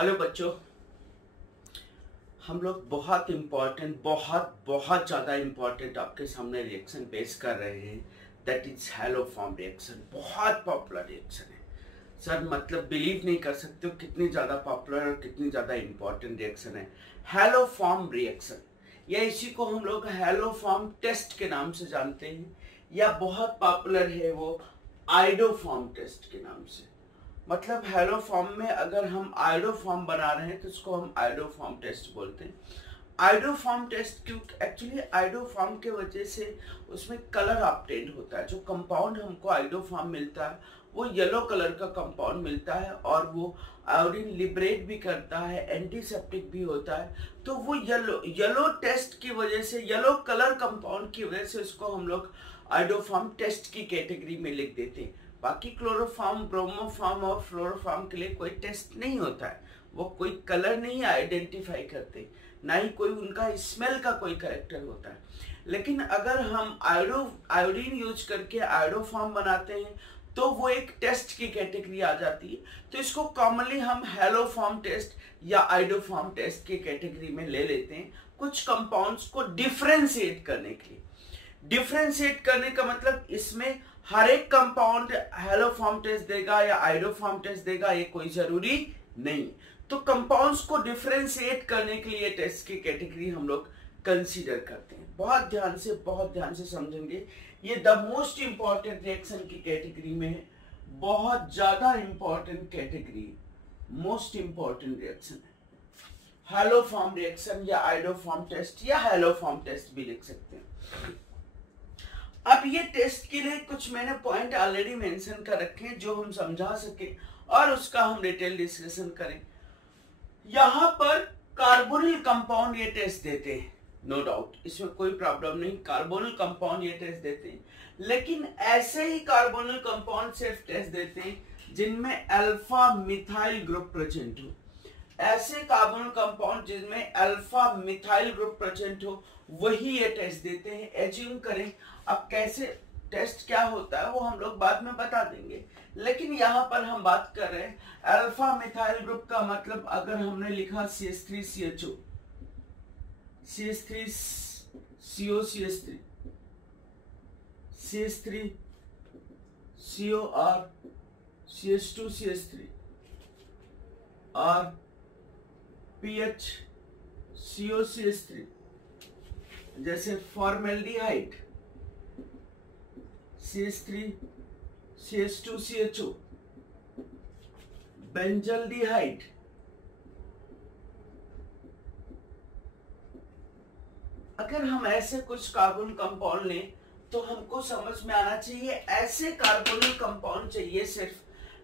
Hello बच्चों, हम लोग बहुत ज़्यादा इम्पोर्टेंट आपके सामने रिएक्शन पेश कर रहे हैं। That is hello form reaction. बहुत पॉपुलर रिएक्शन है सर, मतलब बिलीव नहीं कर सकते हो कितनी ज़्यादा पॉपुलर और कितनी ज़्यादा इम्पोर्टेंट रिएक्शन है हैलो फॉर्म रिएक्शन। या इसी को हम लोग हैलो फॉर्म टेस्ट के नाम से जानते हैं, या बहुत पॉपुलर है वो आइडो फॉर्म टेस्ट के नाम से। मतलब हैलो फॉर्म में अगर हम आइडो फॉर्म बना रहे हैं तो इसको हम आइडो फॉर्म टेस्ट बोलते हैं। आइडो फॉर्म टेस्ट क्योंकि एक्चुअली आइडो फॉर्म के वजह से उसमें कलर ऑब्टेन होता है। जो कंपाउंड हमको आइडो फॉर्म मिलता है वो येलो कलर का कंपाउंड मिलता है, और वो आयोडीन लिबरेट भी करता है, एंटीसेप्टिक भी होता है। तो वो येलो टेस्ट की वजह से, येलो कलर कंपाउंड की वजह से उसको हम लोग आइडो फॉर्म टेस्ट की कैटेगरी में लिख देते हैं। बाकी क्लोरोफॉर्म, ब्रोमोफॉर्म और फ्लोरोफॉर्म के लिए कोई टेस्ट नहीं होता है। वो कोई कलर नहीं आइडेंटिफाई करते, ना ही कोई उनका स्मेल का कोई कैरेक्टर होता है। लेकिन अगर हम आयोडीन यूज करके आइडो फॉर्म बनाते हैं तो वो एक टेस्ट की कैटेगरी आ जाती है। तो इसको कॉमनली हम हैलो फॉर्म टेस्ट या आइडो फॉर्म टेस्ट की कैटेगरी में ले लेते हैं, कुछ कंपाउंड्स को डिफरेंशिएट करने के लिए। डिफरेंशिएट करने का मतलब इसमें हर एक कंपाउंड हैलो फॉर्म टेस्ट देगा या आइडो फॉर्म टेस्ट देगा, ये कोई जरूरी नहीं। तो कंपाउंड्स को डिफरेंशिएट करने के लिए टेस्ट की कैटेगरी हम लोग कंसीडर करते हैं। बहुत ध्यान से समझेंगे। ये द मोस्ट इंपॉर्टेंट रिएक्शन की कैटेगरी में है, बहुत ज्यादा important category, most important reaction है हैलो फॉर्म रिएक्शन या आइडो फॉर्म टेस्ट या हैलो फॉर्म टेस्ट भी लिख सकते हैं। अब ये टेस्ट के लिए कुछ मैंने पॉइंट ऑलरेडी मेंशन कर रखे हैं जो हम समझा सके और उसका हम डिटेल डिस्कशन करें। यहां पर कार्बोनिल कंपाउंड ये टेस्ट देते हैं, नो डाउट, इसमें कोई प्रॉब्लम नहीं। कार्बोनिल कंपाउंड ये टेस्ट देते हैं, लेकिन ऐसे ही कार्बोनिल कंपाउंड सिर्फ टेस्ट देते हैं जिनमें अल्फा मिथाइल ग्रुप प्रेजेंट हो। ऐसे कार्बोनिल कंपाउंड जिनमें अल्फा मिथाइल ग्रुप प्रेजेंट हो वही ये टेस्ट देते हैं। एज्यूम करें, अब कैसे टेस्ट क्या होता है वो हम लोग बाद में बता देंगे, लेकिन यहाँ पर हम बात कर रहे हैं अल्फा मिथाइल ग्रुप का मतलब अगर हमने लिखा CH3CHO, CH3CO, CH3COR, CH2CH3 और PHCOCH3, जैसे फॉर्मेल्डिहाइड, CH3 CH2CHO, बेंजल्डिहाइड, अगर हम ऐसे कुछ कार्बोनिल कंपाउंड लें तो हमको समझ में आना चाहिए ऐसे कार्बोनिल कंपाउंड चाहिए, सिर्फ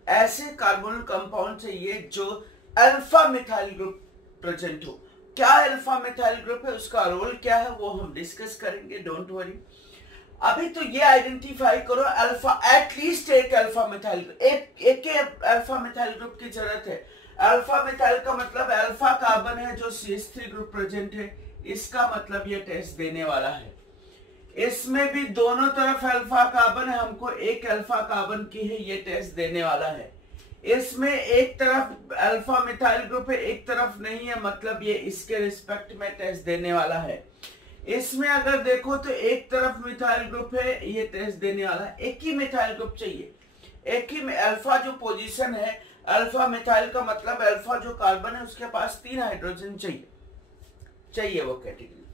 ऐसे कार्बोनिल कंपाउंड चाहिए जो अल्फा मिथाइल ग्रुप प्रेजेंट हो। क्या अल्फा मिथाइल ग्रुप है, उसका रोल क्या है वो हम डिस्कस करेंगे, डोंट वरी। अभी तो ये आइडेंटिफाई करो अल्फा, एटलीस्ट एक अल्फा मिथाइल ग्रुप, एक अल्फा मिथाइल ग्रुप की जरूरत है। अल्फा मिथाइल का मतलब अल्फा कार्बन है जो CH3 ग्रुप प्रेजेंट है, इसका मतलब ये टेस्ट देने वाला है। इसमें भी दोनों तरफ अल्फा कार्बन है, हमको एक अल्फा कार्बन की है, ये टेस्ट देने वाला है। इसमें एक तरफ अल्फा मिथाइल ग्रुप है, एक तरफ नहीं है, मतलब ये इसके रिस्पेक्ट में टेस्ट देने वाला है। इसमें अगर देखो तो एक तरफ मिथाइल ग्रुप है, ये टेस्ट देने वाला है। एक ही मिथाइल ग्रुप चाहिए, एक ही में अल्फा जो पोजीशन है, अल्फा मिथाइल का मतलब अल्फा जो कार्बन है उसके पास 3 हाइड्रोजन चाहिए वो कैटेगरी।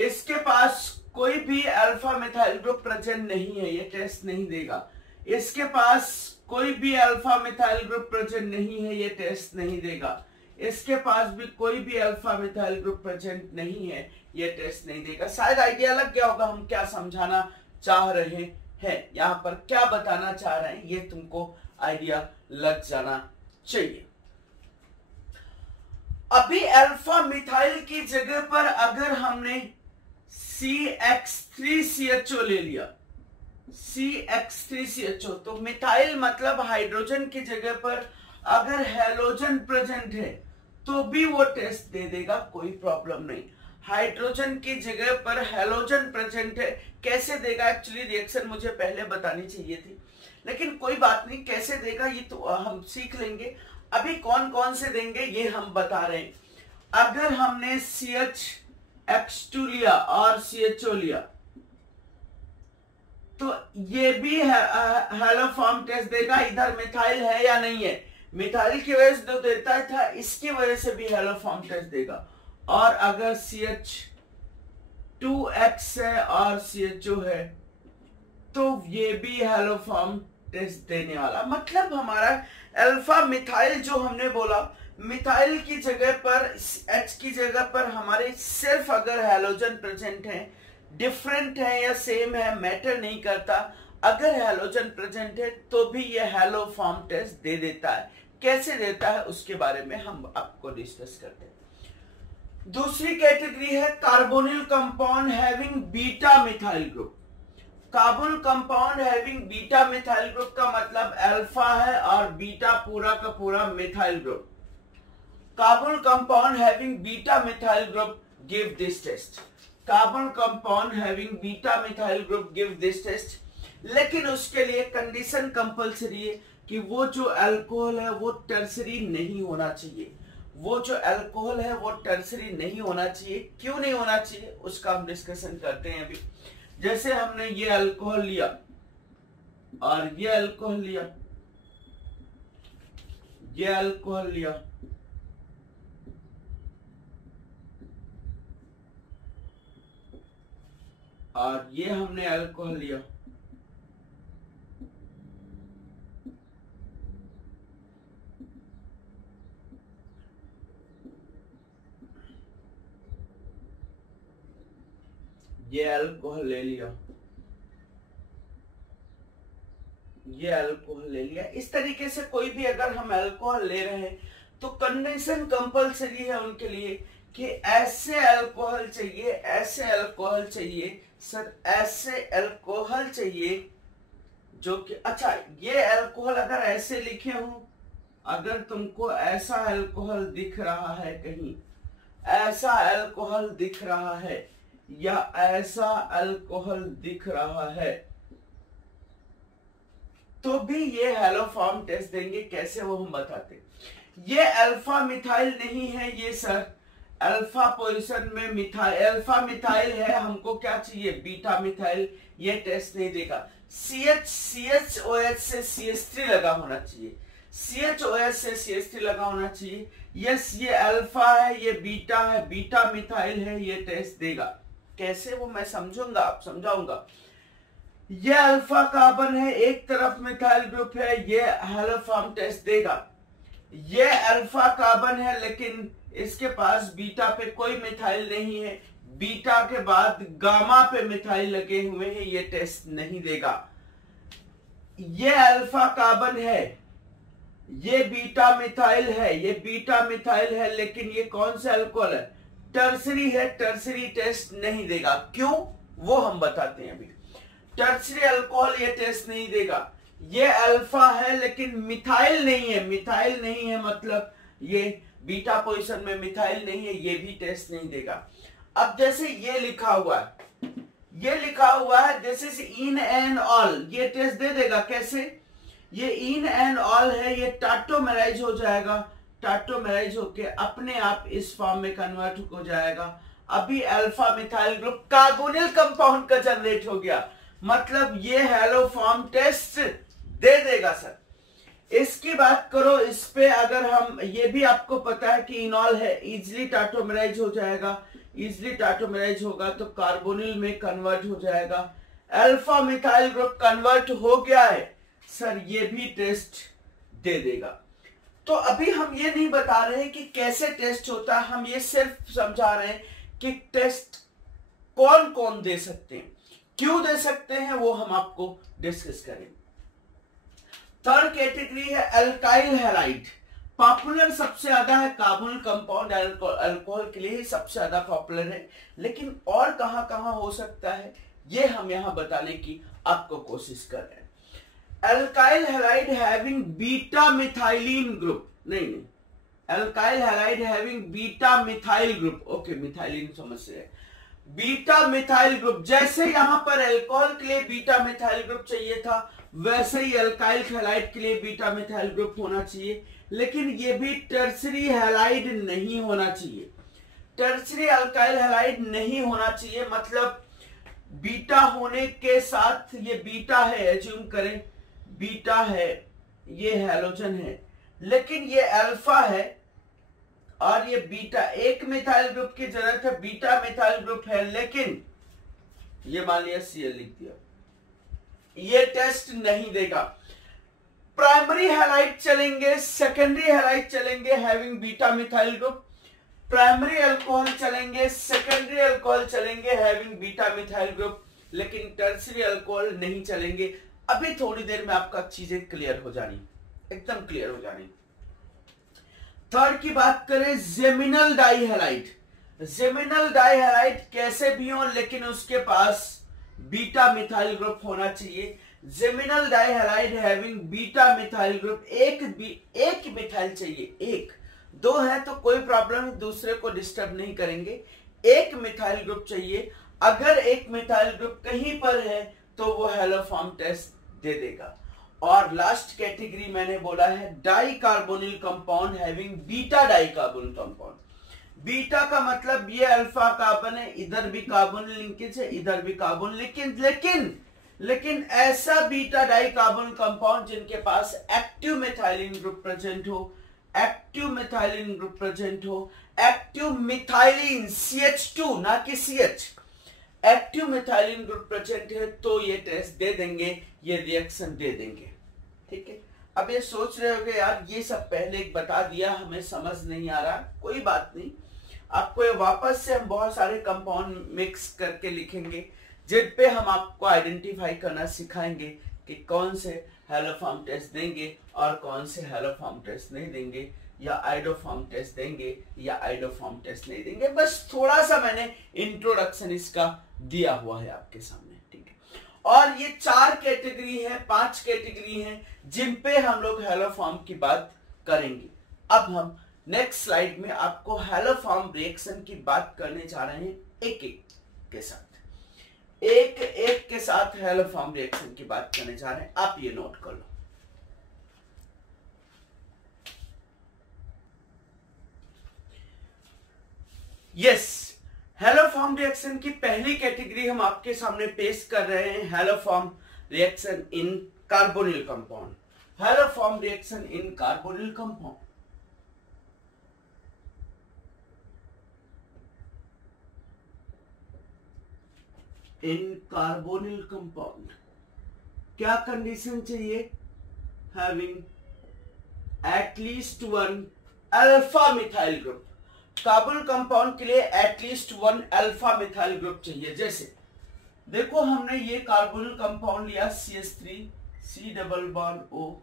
इसके पास कोई भी अल्फा मिथाइल ग्रुप प्रेजेंट नहीं है, ये टेस्ट नहीं देगा। इसके पास कोई भी अल्फा मिथाइल ग्रुप प्रेजेंट नहीं है, ये टेस्ट नहीं देगा। इसके पास भी कोई भी अल्फा मिथाइल ग्रुप प्रेजेंट नहीं है, ये टेस्ट नहीं देगा। शायद आइडिया लग गया होगा हम क्या समझाना चाह रहे हैं, यहाँ पर क्या बताना चाह रहे हैं, ये तुमको आइडिया लग जाना चाहिए। अभी अल्फा मिथाइल की जगह पर अगर हमने CH3CHO ले लिया, CH3CHO, तो मिथाइल मतलब हाइड्रोजन की जगह पर अगर हैलोजन प्रेजेंट है तो भी वो टेस्ट दे देगा, कोई प्रॉब्लम नहीं। हाइड्रोजन की जगह पर हैलोजन प्रेजेंट है, कैसे देगा, एक्चुअली रिएक्शन मुझे पहले बतानी चाहिए थी, लेकिन कोई बात नहीं, कैसे देगा ये तो हम सीख लेंगे। अभी कौन कौन से देंगे ये हम बता रहे हैं। अगर हमने CHX2 लिया और CHO लिया तो ये भी हैलोफॉर्म टेस्ट देगा, इधर मिथाइल है या नहीं है। मिथाइल की वजह से जो देता था इसकी वजह से भी हैलोफॉर्म टेस्ट देगा। और अगर CH2X है और CHO है तो ये भी हैलोफॉर्म टेस्ट देने वाला। मतलब हमारा अल्फा मिथाइल जो हमने बोला, मिथाइल की जगह पर H की जगह पर हमारे सिर्फ अगर हैलोजन प्रेजेंट है, डिफरेंट है या सेम है मैटर नहीं करता, अगर हैलोजन प्रेजेंट है तो भी ये हैलोफॉर्म टेस्ट दे देता है। कैसे देता है उसके बारे में हम आपको डिस्कस करते हैं। दूसरी कैटेगरी है carbonyl compound having beta methyl group. Carbonyl compound having beta methyl group का मतलब अल्फा है और बीटा पूरा का पूरा methyl group. Carbonyl compound having beta methyl group give this test. Carbon compound having beta methyl group give this test. लेकिन उसके लिए कंडीशन कंपलसरी है कि वो जो अल्कोहल है वो टर्सरी नहीं होना चाहिए। वो जो अल्कोहल है वो टर्सरी नहीं होना चाहिए। क्यों नहीं होना चाहिए उसका हम डिस्कशन करते हैं अभी। जैसे हमने ये अल्कोहल लिया और ये अल्कोहल लिया, ये अल्कोहल लिया, और ये हमने अल्कोहल लिया, ये अल्कोहल ले लिया, ये अल्कोहल ले लिया। इस तरीके से कोई भी अगर हम अल्कोहल ले रहे हैं तो कंडीशन कंपलसरी है उनके लिए कि ऐसे अल्कोहल चाहिए, ऐसे अल्कोहल चाहिए सर, ऐसे अल्कोहल चाहिए जो कि अच्छा ये अल्कोहल अगर ऐसे लिखे हूं, अगर तुमको ऐसा अल्कोहल दिख रहा है, कहीं ऐसा अल्कोहल दिख रहा है या ऐसा अल्कोहल दिख रहा है तो भी ये हैलोफॉर्म टेस्ट देंगे। कैसे वो हम बताते। ये अल्फा मिथाइल नहीं है, ये सर अल्फा पोजीशन में मिथाइल, अल्फा मिथाइल है, हमको क्या चाहिए बीटा मिथाइल। ये टेस्ट नहीं देगा। CHOH से CH3 लगा होना चाहिए, CHOH से CH3 लगा होना चाहिए। यस ये अल्फा है, ये बीटा है, बीटा मिथाइल है, ये टेस्ट देगा। कैसे वो मैं समझूंगा, आप समझाऊंगा। ये अल्फा कार्बन है, एक तरफ मिथाइल ग्रुप है, ये हैलोफॉर्म टेस्ट देगा। ये अल्फा कार्बन है लेकिन इसके पास बीटा पे कोई मिथाइल नहीं है, बीटा के बाद गामा पे मिथाइल लगे हुए हैं, ये टेस्ट नहीं देगा। ये अल्फा कार्बन है, ये बीटा मिथाइल है, ये बीटा मिथाइल है, लेकिन ये कौन सा अल्कोहल है, टर्सरी है, टर्सरी टेस्ट नहीं देगा। क्यों वो हम बताते हैं अभी। टर्सरी अल्कोहल ये टेस्ट नहीं देगा। ये अल्फा है लेकिन मिथाइल नहीं है, मिथाइल नहीं है मतलब ये बीटा पोजीशन में मिथाइल नहीं है, ये भी टेस्ट नहीं देगा। अब जैसे ये लिखा हुआ है, ये लिखा हुआ है this is in and all, ये टेस्ट दे देगा। कैसे, ये इन एंड ऑल है, ये टाटोमेराइज हो जाएगा, टाटोमेराइज होके अपने आप इस फॉर्म में कन्वर्ट हो जाएगा। अभी alpha methyl group carbonyl compound का जनरेट हो गया, मतलब ये हैलोफॉर्म टेस्ट दे देगा सर। इसकी बात करो इस पे, अगर हम ये भी आपको पता है कि इनॉल है, इजिली टाटोमेराइज हो जाएगा, इजिली टाटोमेराइज होगा तो कार्बोनिल में कन्वर्ट हो जाएगा। अल्फा मिथाइल ग्रुप कन्वर्ट हो गया है सर, ये भी टेस्ट दे देगा। तो अभी हम ये नहीं बता रहे कि कैसे टेस्ट होता है, हम ये सिर्फ समझा रहे हैं कि टेस्ट कौन कौन दे सकते हैं, क्यों दे सकते हैं, वो हम आपको डिस्कस करेंगे। थर्ड कैटेगरी है अल्काइल हैलाइड। पॉपुलर सबसे ज्यादा है कार्बोनिल कंपाउंड, अल्कोहल के लिए ही सबसे ज्यादा पॉपुलर है, लेकिन और कहां कहां हो सकता है ये हम यहां बताने की आपको कोशिश कर रहे हैं। Alkyl halide having beta methylene group, नहीं alkyl halide having beta methyl group, okay methylene समझ से है, बीटा मिथाइल ग्रुप। जैसे यहां पर अल्कोहल के लिए बीटा मिथाइल ग्रुप चाहिए था, वैसे ही अल्काइल हैलाइड के लिए बीटा मिथाइल ग्रुप होना चाहिए, लेकिन ये भी टर्सरी हैलाइड नहीं होना चाहिए। टर्सरी अल्काइल हैलाइड नहीं होना चाहिए, मतलब बीटा होने के साथ ये बीटा है, एज्यूम करें बीटा है, ये हैलोजन है, लेकिन ये अल्फा है और ये बीटा। एक मिथाइल ग्रुप की जरूरत है, बीटा मिथाइल ग्रुप है, लेकिन ये मान लिया Cl लिख दिया, ये टेस्ट नहीं देगा। प्राइमरी हैलाइड चलेंगे, सेकेंडरी हैलाइड चलेंगे having beta methyl group, primary alcohol चलेंगे, सेकेंडरी अल्कोहल चलेंगे हैविंग बीटा मिथाइल ग्रुप, लेकिन टर्सरी अल्कोहल नहीं चलेंगे। अभी थोड़ी देर में आपका चीजें क्लियर हो जानी, एकदम क्लियर हो जानी। थर्ड की बात करें, जेमिनल डाइहैलाइड। जेमिनल डाइहैलाइड कैसे भी हो, लेकिन उसके पास बीटा मिथाइल ग्रुप होना चाहिए। Geminal dihalide having beta methyl group, एक मिथाइल चाहिए, एक, दो है तो कोई प्रॉब्लम, दूसरे को डिस्टर्ब नहीं करेंगे। एक मिथाइल ग्रुप चाहिए। अगर एक मिथाइल ग्रुप कहीं पर है तो वो हैलोफॉर्म टेस्ट दे देगा। और लास्ट कैटेगरी मैंने बोला है dicarbonyl compound having beta dicarbonyl compound. Beta का मतलब ये अल्फा कार्बन है, इधर भी कार्बन लिंकेज है, इधर भी कार्बन, लेकिन ऐसा बीटा डाई कार्बन कंपाउंड जिनके पास एक्टिव मिथाइलिन ग्रुप प्रेजेंट हो, एक्टिव मिथाइलिन ग्रुप प्रेजेंट हो, एक्टिव मिथाइलिन CH2 ना कि CH, active methylene group present है तो ये टेस्ट दे देंगे, ये रिएक्शन दे देंगे। ठीक है, अब ये सोच रहे होगे यार ये सब पहले बता दिया, हमें समझ नहीं आ रहा। कोई बात नहीं, आपको ये वापस से हम बहुत सारे कंपाउंड मिक्स करके लिखेंगे जिन पे हम आपको आइडेंटिफाई करना सिखाएंगे कि कौन से हैलोफॉर्म टेस्ट देंगे और कौन से हैलोफॉर्म टेस्ट नहीं देंगे, या आइडोफॉर्म टेस्ट देंगे या आइडोफॉर्म टेस्ट नहीं देंगे। बस थोड़ा सा मैंने इंट्रोडक्शन इसका दिया हुआ है आपके सामने। ठीक है, और ये 4 कैटेगरी है, 5 कैटेगरी है जिन पे हम लोग हैलोफॉर्म की बात करेंगे। अब हम नेक्स्ट स्लाइड में आपको हैलोफॉर्म रिएक्शन की बात करने जा रहे हैं, एक एक के साथ, एक एक के साथ हैलोफॉर्म रिएक्शन की बात करने जा रहे हैं। आप ये नोट कर लो। यस, हैलोफॉर्म रिएक्शन की पहली कैटेगरी हम आपके सामने पेश कर रहे हैं, haloform reaction in carbonyl compound. Haloform reaction in carbonyl compound, in carbonyl compound क्या कंडीशन चाहिए? Having at least 1 alpha methyl group. Carbonyl compound के लिए एटलीस्ट 1 अल्फा मिथाइल ग्रुप चाहिए। जैसे देखो हमने ये कार्बोनिल कंपाउंड लिया CH3, C double bond O,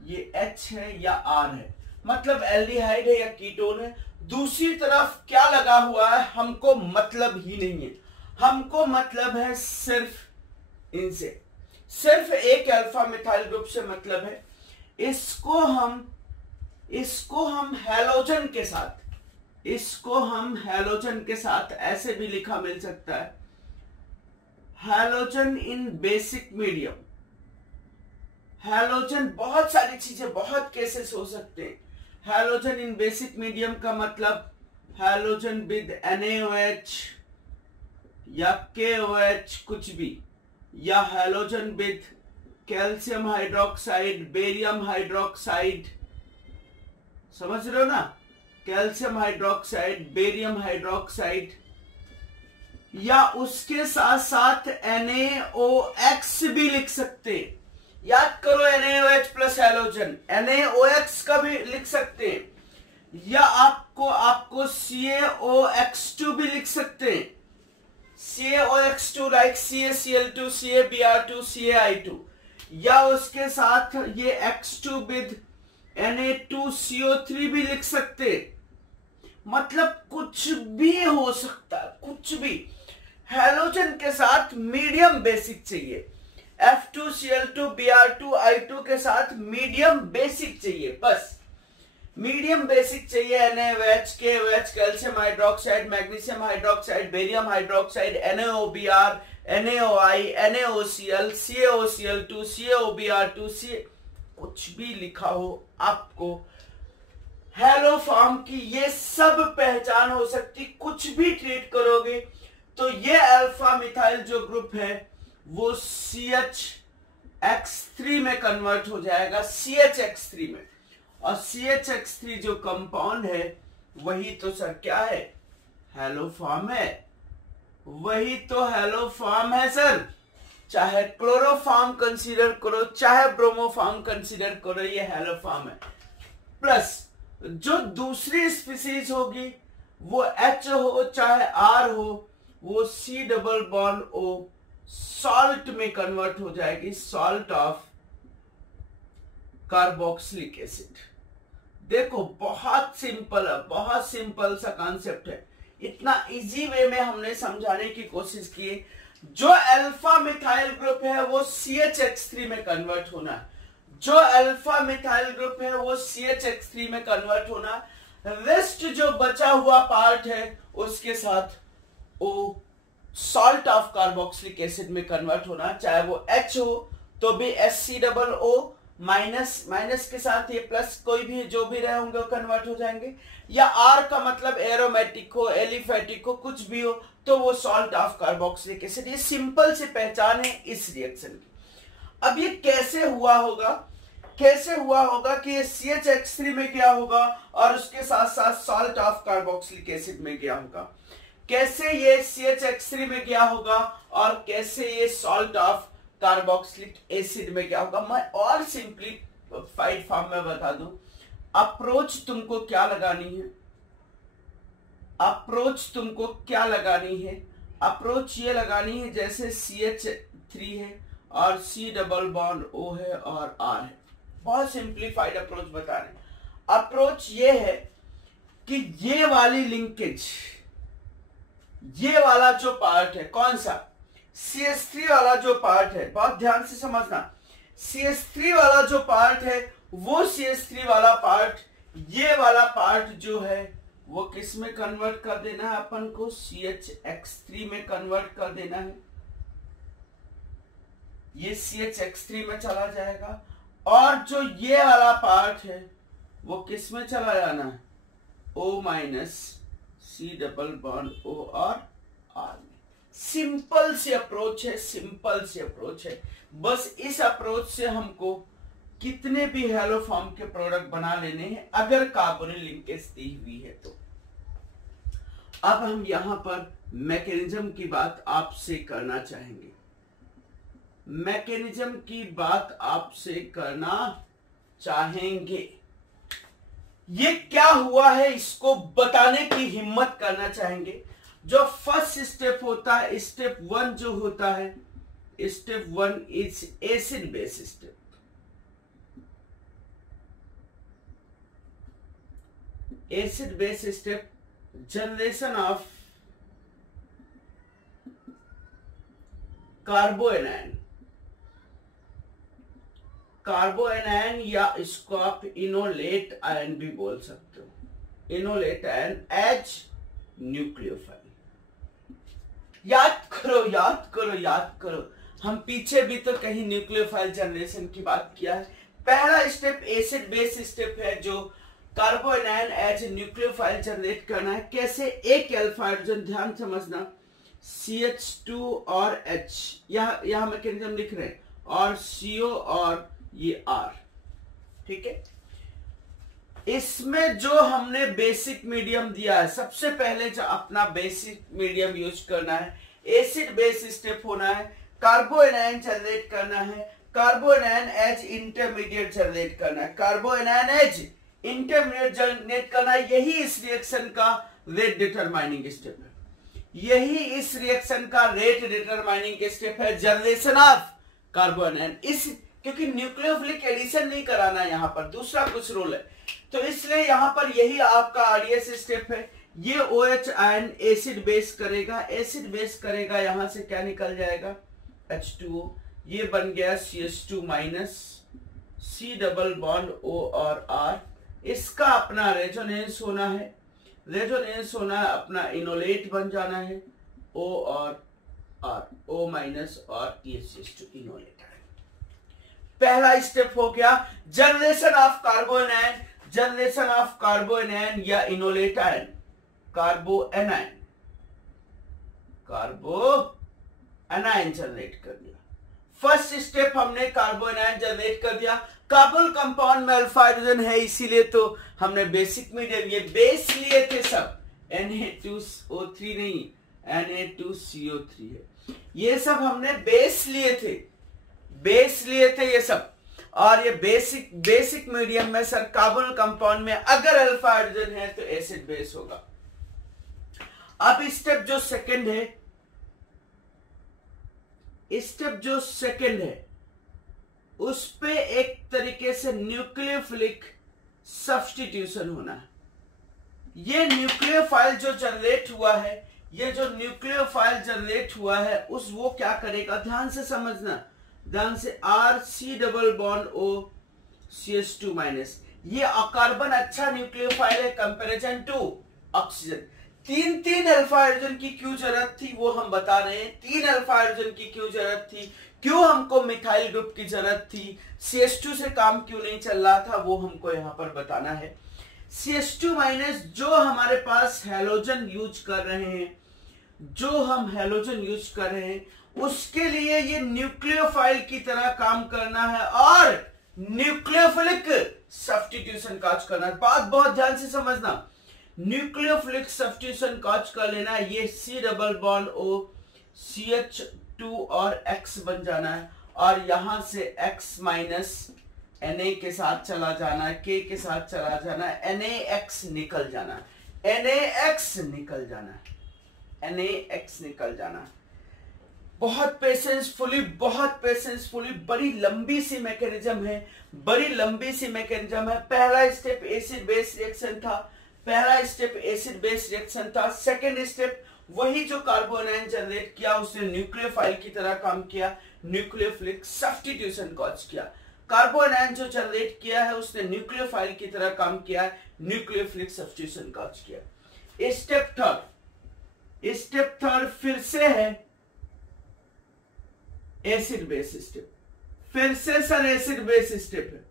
ये H है या R है, मतलब एल्डिहाइड है या कीटोन है। दूसरी तरफ क्या लगा हुआ है हमको मतलब ही नहीं है, हमको मतलब है सिर्फ इनसे, सिर्फ एक अल्फा मिथाइल ग्रुप से मतलब है। इसको हम हैलोजन के साथ, इसको हम हैलोजन के साथ ऐसे भी लिखा मिल सकता है, हैलोजन इन बेसिक मीडियम। हैलोजन बहुत सारी चीजें, बहुत केसेस हो सकते हैं। हैलोजन इन बेसिक मीडियम का मतलब हैलोजन विद NaOH या KOH कुछ भी, या halogen with calcium hydroxide, barium hydroxide, समझ रहे हो ना, कैल्शियम हाइड्रोक्साइड, बेरियम हाइड्रोक्साइड, या उसके साथ साथ NaOX भी लिख सकते हैं। याद करो NaOH प्लस हैलोजन, NaOX का भी लिख सकते हैं, या आपको CaOX2 भी लिख सकते हैं, CaOX2 like CaCl2, CaBr2, CaI2, या उसके साथ ये X2 विद Na2CO3 भी लिख सकते। मतलब कुछ भी हो सकता है, कुछ भी। हैलोजन के साथ मीडियम बेसिक चाहिए, F2Cl2 Br2 I2 के साथ मीडियम बेसिक चाहिए, बस मीडियम बेसिक चाहिए। NaOH, KOH, calcium hydroxide, magnesium hydroxide, barium hydroxide, NaOBr, NaOI, NaOCl, CaOCl2, CaOBr2, कुछ भी लिखा हो आपको हेलो फॉर्म की ये सब पहचान हो सकती। कुछ भी ट्रीट करोगे तो ये अल्फा मिथाइल जो ग्रुप है वो CHX3 में कन्वर्ट हो जाएगा, CHX3 में। और CHX3 जो कंपाउंड है वही तो सर क्या है, हेलो फॉर्म है। वही तो हेलो फॉर्म है सर। चाहे क्लोरोफॉर्म कंसीडर करो, चाहे ब्रोमोफॉर्म कंसीडर करो, ये हेलो फॉर्म है। प्लस जो दूसरी स्पीसीज होगी वो H हो चाहे R हो, वो C double bond O salt में कन्वर्ट हो जाएगी, सॉल्ट ऑफ कार्बोक्सिलिक एसिड। देखो बहुत सिंपल है, बहुत सिंपल सा कॉन्सेप्ट है। इतना इजी वे में हमने समझाने की कोशिश की। जो अल्फा मिथाइल ग्रुप है वो CHX3 में कन्वर्ट होना है, जो अल्फा मिथाइल ग्रुप है वो CHX3 में कन्वर्ट होना। रेस्ट जो बचा हुआ पार्ट है उसके साथ वो सॉल्ट ऑफ कार्बोक्सिलिक एसिड में कन्वर्ट होना। चाहे वो H हो तो भी HCOO माइनस, माइनस के साथ ये प्लस, कोई भी जो भी रहे होंगे वो कन्वर्ट हो जाएंगे। या R का मतलब एरोमेटिक हो, एलिफेटिक हो, कुछ भी हो तो वो सॉल्ट ऑफ कार्बोक्सिलिक एसिड। ये सिंपल सी पहचान है इस रिएक्शन की। अब ये कैसे हुआ होगा, कैसे हुआ होगा कि ये CHX3 में गया होगा और उसके साथ साथ सॉल्ट ऑफ कार्बोक्सिलिक एसिड में गया होगा। कैसे ये CHX3 में गया होगा और कैसे ये सॉल्ट ऑफ कार्बोक्सिलिक एसिड में क्या होगा। मैं और सिंपलीफाइड फॉर्म में बता दूं। अप्रोच तुमको क्या लगानी है, अप्रोच तुमको क्या लगानी है, अप्रोच ये लगानी है जैसे CH3 है और C डबल बॉन्ड O है और R है। बहुत सिंप्लीफाइड अप्रोच बता रहे। अप्रोच ये है कि ये वाली लिंकेज, ये वाला जो पार्ट है, कौन सा, CH3 वाला जो पार्ट है, बहुत ध्यान से समझना। CH3 वाला जो पार्ट है वो CH3 वाला पार्ट, ये वाला पार्ट जो है वो किस में कन्वर्ट कर देना है अपन को, CHX3 में कन्वर्ट कर देना है। ये CHX3 में चला जाएगा और जो ये वाला पार्ट है वो किस में चला जाना है, O minus C double bond O और R में। सिंपल सी अप्रोच है, सिंपल सी अप्रोच है। बस इस अप्रोच से हमको कितने भी हेलो फॉर्म के प्रोडक्ट बना लेने हैं अगर कार्बोनिल लिंकेज दी हुई है तो। अब हम यहां पर मैकेनिज्म की बात आपसे करना चाहेंगे, मैकेनिज्म की बात आपसे करना चाहेंगे। ये क्या हुआ है इसको बताने की हिम्मत करना चाहेंगे। जो फर्स्ट स्टेप होता है, स्टेप 1 जो होता है, step 1 is acid base step. Acid base step, generation of कार्बोएनायन, कार्बोएनायन या इसको आप इनोलेट आयन भी बोल सकते हो, इनोलेट आयन एज न्यूक्लियोफाइल। याद करो, याद करो, याद करो, हम पीछे भी तो कहीं न्यूक्लियोफाइल जनरेशन की बात किया है। पहला स्टेप एसिड बेस स्टेप है जो कार्बोएनायन एज न्यूक्लियोफाइल जनरेट करना है। कैसे, एक अल्फा हाइड्रोजन, ध्यान समझना, CH2 और H, यहां मैकेनिज्म लिख रहे हैं, और CO और ये R, ठीक है। इसमें जो हमने बेसिक मीडियम दिया है, सबसे पहले जो अपना बेसिक मीडियम यूज करना है, एसिड बेस स्टेप होना है, कार्बोएनायन जनरेट करना है, कार्बोएनायन एज इंटरमीडिएट जनरेट करना है, कार्बोएनायन एज इंटरमीडिएट जनरेट करना है। यही इस रिएक्शन का रेट डिटरमाइनिंग स्टेप है, यही इस रिएक्शन का रेट डिटरमाइनिंग स्टेप है, जनरेशन ऑफ कार्बोएनायन। इस क्योंकि न्यूक्लियोफिलिक एडिशन नहीं कराना है यहां पर, दूसरा कुछ रोल है, तो इसलिए यहां पर यही आपका आरडीएस स्टेप है। ये OH आयन एसिड बेस करेगा, एसिड बेस करेगा, यहां से क्या निकल जाएगा, H2O, ये बन गया CH2 minus C double bond O और R। इसका अपना रेजोनेंस होना है, रेजोनेंस होना है, अपना इनोलेट बन जाना है, O और और O माइनस और THCH2 इनोलेट आयन। पहला स्टेप हो गया generation of कार्बो anion, generation of कार्बो anion या enolate ion, कार्बो anion, कार्बो anion generate कर दिया। फर्स्ट स्टेप हमने कार्बो एनायन जनरेट कर दिया। कार्बन कंपाउंड में अल्फा हाइड्रोजन है, इसीलिए तो हमने बेसिक मीडियम ये बेस लिए थे सब, Na2O3 नहीं Na2CO3 है, ये सब हमने बेस लिए थे, बेस लिए थे ये सब। और ये बेसिक मीडियम में सर कार्बन कंपाउंड में अगर अल्फा हाइड्रोजन है तो एसिड बेस होगा। अब स्टेप जो सेकंड है, स्टेप जो सेकंड है उस पे एक तरीके से न्यूक्लियोफिलिक सब्स्टिट्यूशन होना है। ये न्यूक्लियोफाइल जो जनरेट हुआ है, ये जो न्यूक्लियोफाइल जनरेट हुआ है उस वो क्या करेगा, ध्यान से समझना, ध्यान से, RC double bond O CH2 minus, ये कार्बन अच्छा न्यूक्लियोफाइल है कंपैरिजन टू ऑक्सीजन। तीन अल्फा हाइड्रोजन की क्यों जरूरत थी वो हम बता रहे हैं। 3 अल्फा हाइड्रोजन की क्यों जरूरत थी, क्यों हमको मिथाइल ग्रुप की जरूरत थी, CH2 से काम क्यों नहीं चल रहा था, वो हमको यहां पर बताना है। CH2 माइनस जो हमारे पास हैलोजन यूज कर रहे हैं, जो हम हैलोजन यूज कर रहे हैं उसके लिए ये न्यूक्लियोफाइल की तरह काम करना है और न्यूक्लियोफिलिक सब्स्टिट्यूशन काज करना है। बात बहुत ध्यान से समझना, न्यूक्लियोफिलिक सब्स्टिट्यूशन काज कर लेना है। ये C double bond O CH2 और X बन जाना है और यहां से X माइनस Na के साथ चला जाना है, K के साथ चला जाना है, NaX निकल जाना है, NaX निकल जाना है, NaX निकल जाना है। बहुत पेशेंसफुली बड़ी लंबी सी मैकेनिज्म है, बड़ी लंबी सी मैकेनिज्म है। पहला स्टेप एसिड बेस रिएक्शन था, पहला स्टेप एसिड बेस रिएक्शन था। सेकेंड स्टेप वही जो कार्बो एनायन जनरेट किया उसने न्यूक्लियोफाइल की तरह काम किया, न्यूक्लियोफिलिक सब्स्टिट्यूशन कॉज किया। कार्बो एनायन जो जनरेट किया है उसने न्यूक्लियोफाइल की तरह काम किया, न्यूक्लियोफिलिक सब्स्टिट्यूशन कॉज किया। स्टेप थर्ड फिर से है एसिड बेस स्टेप, फिर से सर एसिड बेस स्टेप है।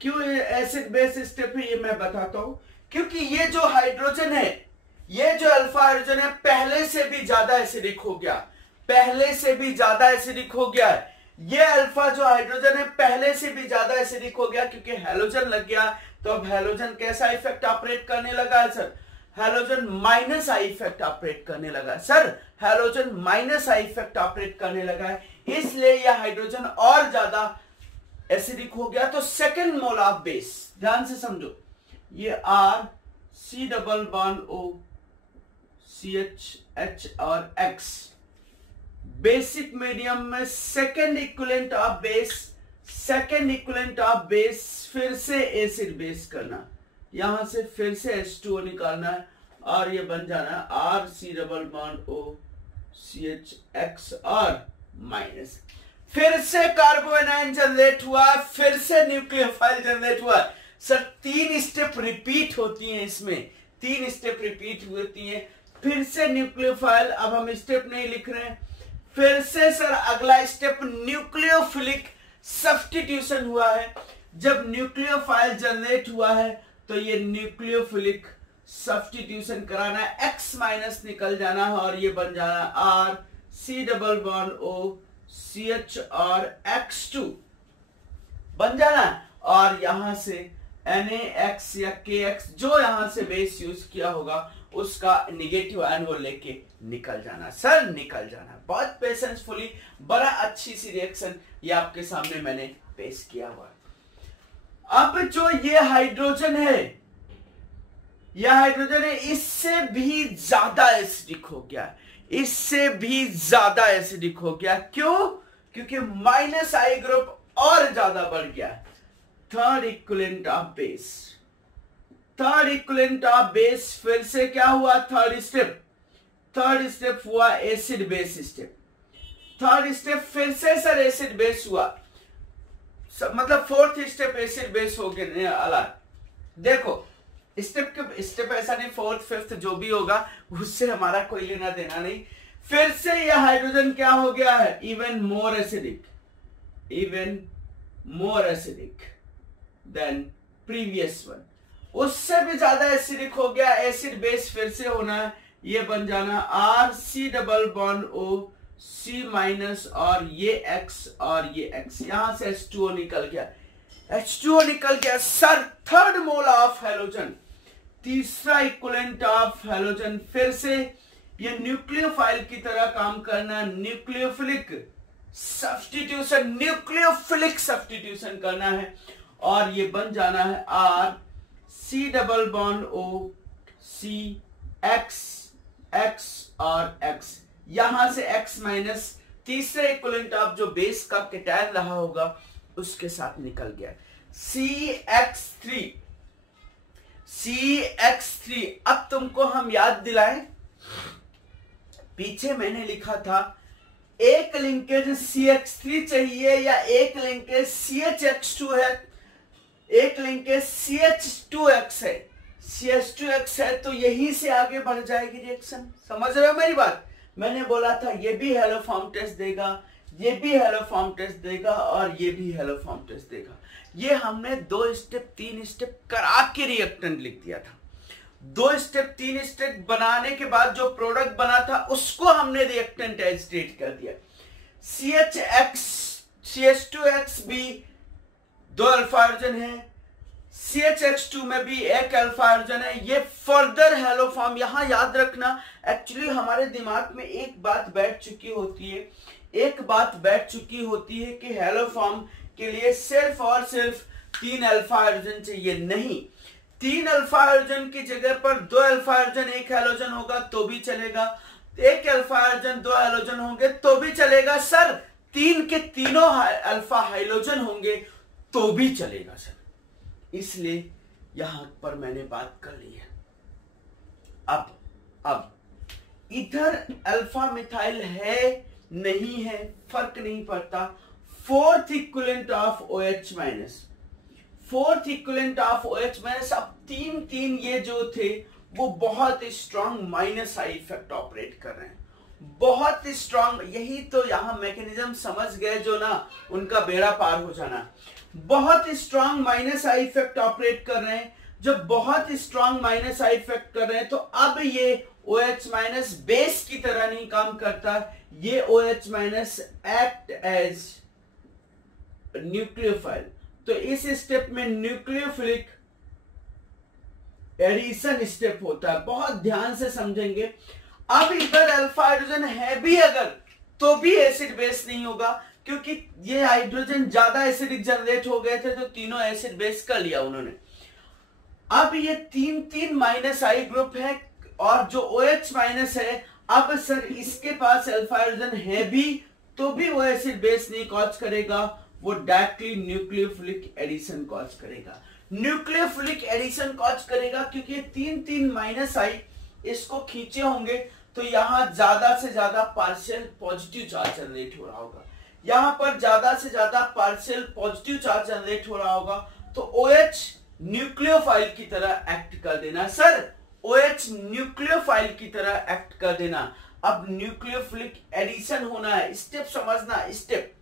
क्यों एसिड बेस स्टेप है ये मैं बताता हूं, क्योंकि ये जो हाइड्रोजन है, ये जो अल्फा हाइड्रोजन है पहले से भी ज्यादा एसिडिक हो गया, पहले से भी ज्यादा एसिडिक हो गया। ये अल्फा जो हाइड्रोजन है पहले से भी ज्यादा एसिडिक हो गया क्योंकि हैलोजन लग गया। तो अब हैलोजन कैसा इफेक्ट ऑपरेट करने लगा है sir, halogen minus I effect operate करने लगा है sir, halogen minus I effect operate करने लगा है, इसलिए यह हाइड्रोजन और ज्यादा एसिडिक हो गया। तो सेकेंड मोल ऑफ बेस, ध्यान से समझो, ये R C double bond O CH और X बेसिक मीडियम में second equivalent of base, second equivalent of base फिर से एसिड बेस करना, यहां से फिर से H2O निकालना है और ये बन जाना है R C double bond O CH और माइनस। फिर से कार्बो एनायन जनरेट हुआ, फिर से न्यूक्लियोफाइल जनरेट हुआ। सर 3 स्टेप रिपीट होती हैं इसमें, 3 स्टेप रिपीट होती हैं। फिर से न्यूक्लियोफाइल, अब हम स्टेप नहीं लिख रहे हैं, फिर से सर अगला स्टेप न्यूक्लियोफिलिक सब्स्टिट्यूशन हुआ है। जब न्यूक्लियोफाइल जनरेट हुआ है तो ये न्यूक्लियोफिलिक सब्स्टिट्यूशन कराना है, X माइनस निकल जाना है और ये बन जाना R C double bond O CH और X2 बन जाना है और यहां से NaX या KX जो यहां से बेस यूज किया होगा उसका निगेटिव आयन वो लेके निकल जाना सर, निकल जाना। बहुत पेशेंसफुली बड़ा अच्छी सी रिएक्शन ये आपके सामने मैंने पेश किया हुआ है। अब जो ये हाइड्रोजन है, यह हाइड्रोजन है, इससे भी ज्यादा एसिडिक हो गया, इससे भी ज्यादा एसिडिक हो गया। क्यों? क्योंकि माइनस आई ग्रुप और ज्यादा बढ़ गया। Third equivalent of base, third equivalent of base फिर से क्या हुआ, थर्ड स्टेप हुआ acid base step. Third step फिर से सर एसिड बेस हुआ, मतलब फोर्थ स्टेप एसिड बेस हो गया अलग। देखो स्टेप ऐसा नहीं, फोर्थ फिफ्थ जो भी होगा उससे हमारा कोई लेना देना नहीं। फिर से ये हाइड्रोजन क्या हो गया है, even more acidic then previous one, उससे भी ज्यादा एसिडिक हो गया, एसिड बेस फिर से होना है, ये बन जाना R C double bond O C minus और ये X और ये X, यहां से H2O निकल गया, H2O निकल गया sir, third mole of halogen, तीसरा इक्विवेलेंट ऑफ हेलोजन। फिर से ये न्यूक्लियोफाइल की तरह काम करना, न्यूक्लियोफिलिक सब्स्टिट्यूशन करना है और ये बन जाना है R C double bond O C X X और X, यहां से X माइनस तीसरे इक्विवेलेंट ऑफ जो बेस का कैटायन रहा होगा उसके साथ निकल गया, CH3। अब तुमको हम याद दिलाएं, पीछे मैंने लिखा था एक लिंकेज CH3 चाहिए या एक लिंकेज CHX2 है, एक लिंकेज CH2X है, CH2X है, तो यहीं से आगे बढ़ जाएगी रिएक्शन। समझ रहे हो मेरी बात? मैंने बोला था ये भी हेलो फॉर्म टेस्ट देगा, ये भी हेलो फॉर्म टेस्ट देगा और ये भी हेलो फॉर्म टेस्ट देगा। ये हमने 2 स्टेप 3 स्टेप करा के रिएक्टेंट लिख दिया था। 2 स्टेप 3 स्टेप बनाने के बाद जो प्रोडक्ट बना था उसको हमने रिएक्टेंट एज स्टेट कर दिया। CH2X भी 2 अल्फा हाइड्रोजन है, CHX2 में भी 1 अल्फा हाइड्रोजन है, ये फर्दर हेलो फॉर्म। यहां याद रखना, एक्चुअली हमारे दिमाग में एक बात बैठ चुकी होती है कि हेलो फॉर्म के लिए सिर्फ और सिर्फ 3 अल्फा हाइड्रोजन चाहिए। नहीं, 3 अल्फा हाइड्रोजन की जगह पर 2 अल्फा हाइड्रोजन 1 हैलोजन होगा तो भी चलेगा, 1 अल्फा हाइड्रोजन 2 हैलोजन होंगे तो भी चलेगा सर, 3 के तीनों अल्फा हाइड्रोजन होंगे तो भी चलेगा सर। इसलिए यहां पर मैंने बात कर ली है। अब इधर अल्फा मिथाइल है नहीं है फर्क नहीं पड़ता, fourth equivalent of OH minus, अब 3 ये जो थे वो बहुत strong minus I effect operate कर रहे हैं, बहुत स्ट्रॉन्ग। यही तो यहां मैकेनिज्म समझ गए जो ना, उनका बेड़ा पार हो जाना। बहुत strong minus I effect operate कर रहे हैं, जब बहुत स्ट्रॉन्ग माइनस आई इफेक्ट कर रहे हैं तो अब ये OH माइनस बेस की तरह नहीं काम करता, ये OH minus act as nucleophile. तो इस स्टेप में न्यूक्लियोफिलिक एडिशन स्टेप होता है, बहुत ध्यान से समझेंगे। अब इधर अल्फा हाइड्रोजन है भी अगर तो भी एसिड बेस नहीं होगा, क्योंकि ये हाइड्रोजन ज्यादा एसिडिक जनरेट हो गए थे तो तीनों एसिड बेस कर लिया उन्होंने। अब ये 3 माइनस आई ग्रुप है और जो OH माइनस है, अब सर इसके पास अल्फा हाइड्रोजन है भी तो भी वो एसिड बेस नहीं कॉज करेगा, वो डायरेक्टली न्यूक्लियोफिलिक एडिशन कॉज करेगा। न्यूक्लियोफिलिक एडिशन कॉज करेगा क्योंकि 3 माइनस आई इसको खींचे होंगे तो यहां ज्यादा से ज्यादा पार्शियल पॉजिटिव चार्ज जनरेट हो रहा होगा, यहां पर ज्यादा से ज्यादा पार्शियल पॉजिटिव चार्ज जनरेट हो रहा होगा, तो OH न्यूक्लियोफाइल की तरह एक्ट कर देना सर, OH न्यूक्लियोफाइल की तरह एक्ट कर देना। अब न्यूक्लियोफिलिक एडिशन होना है, स्टेप समझना, स्टेप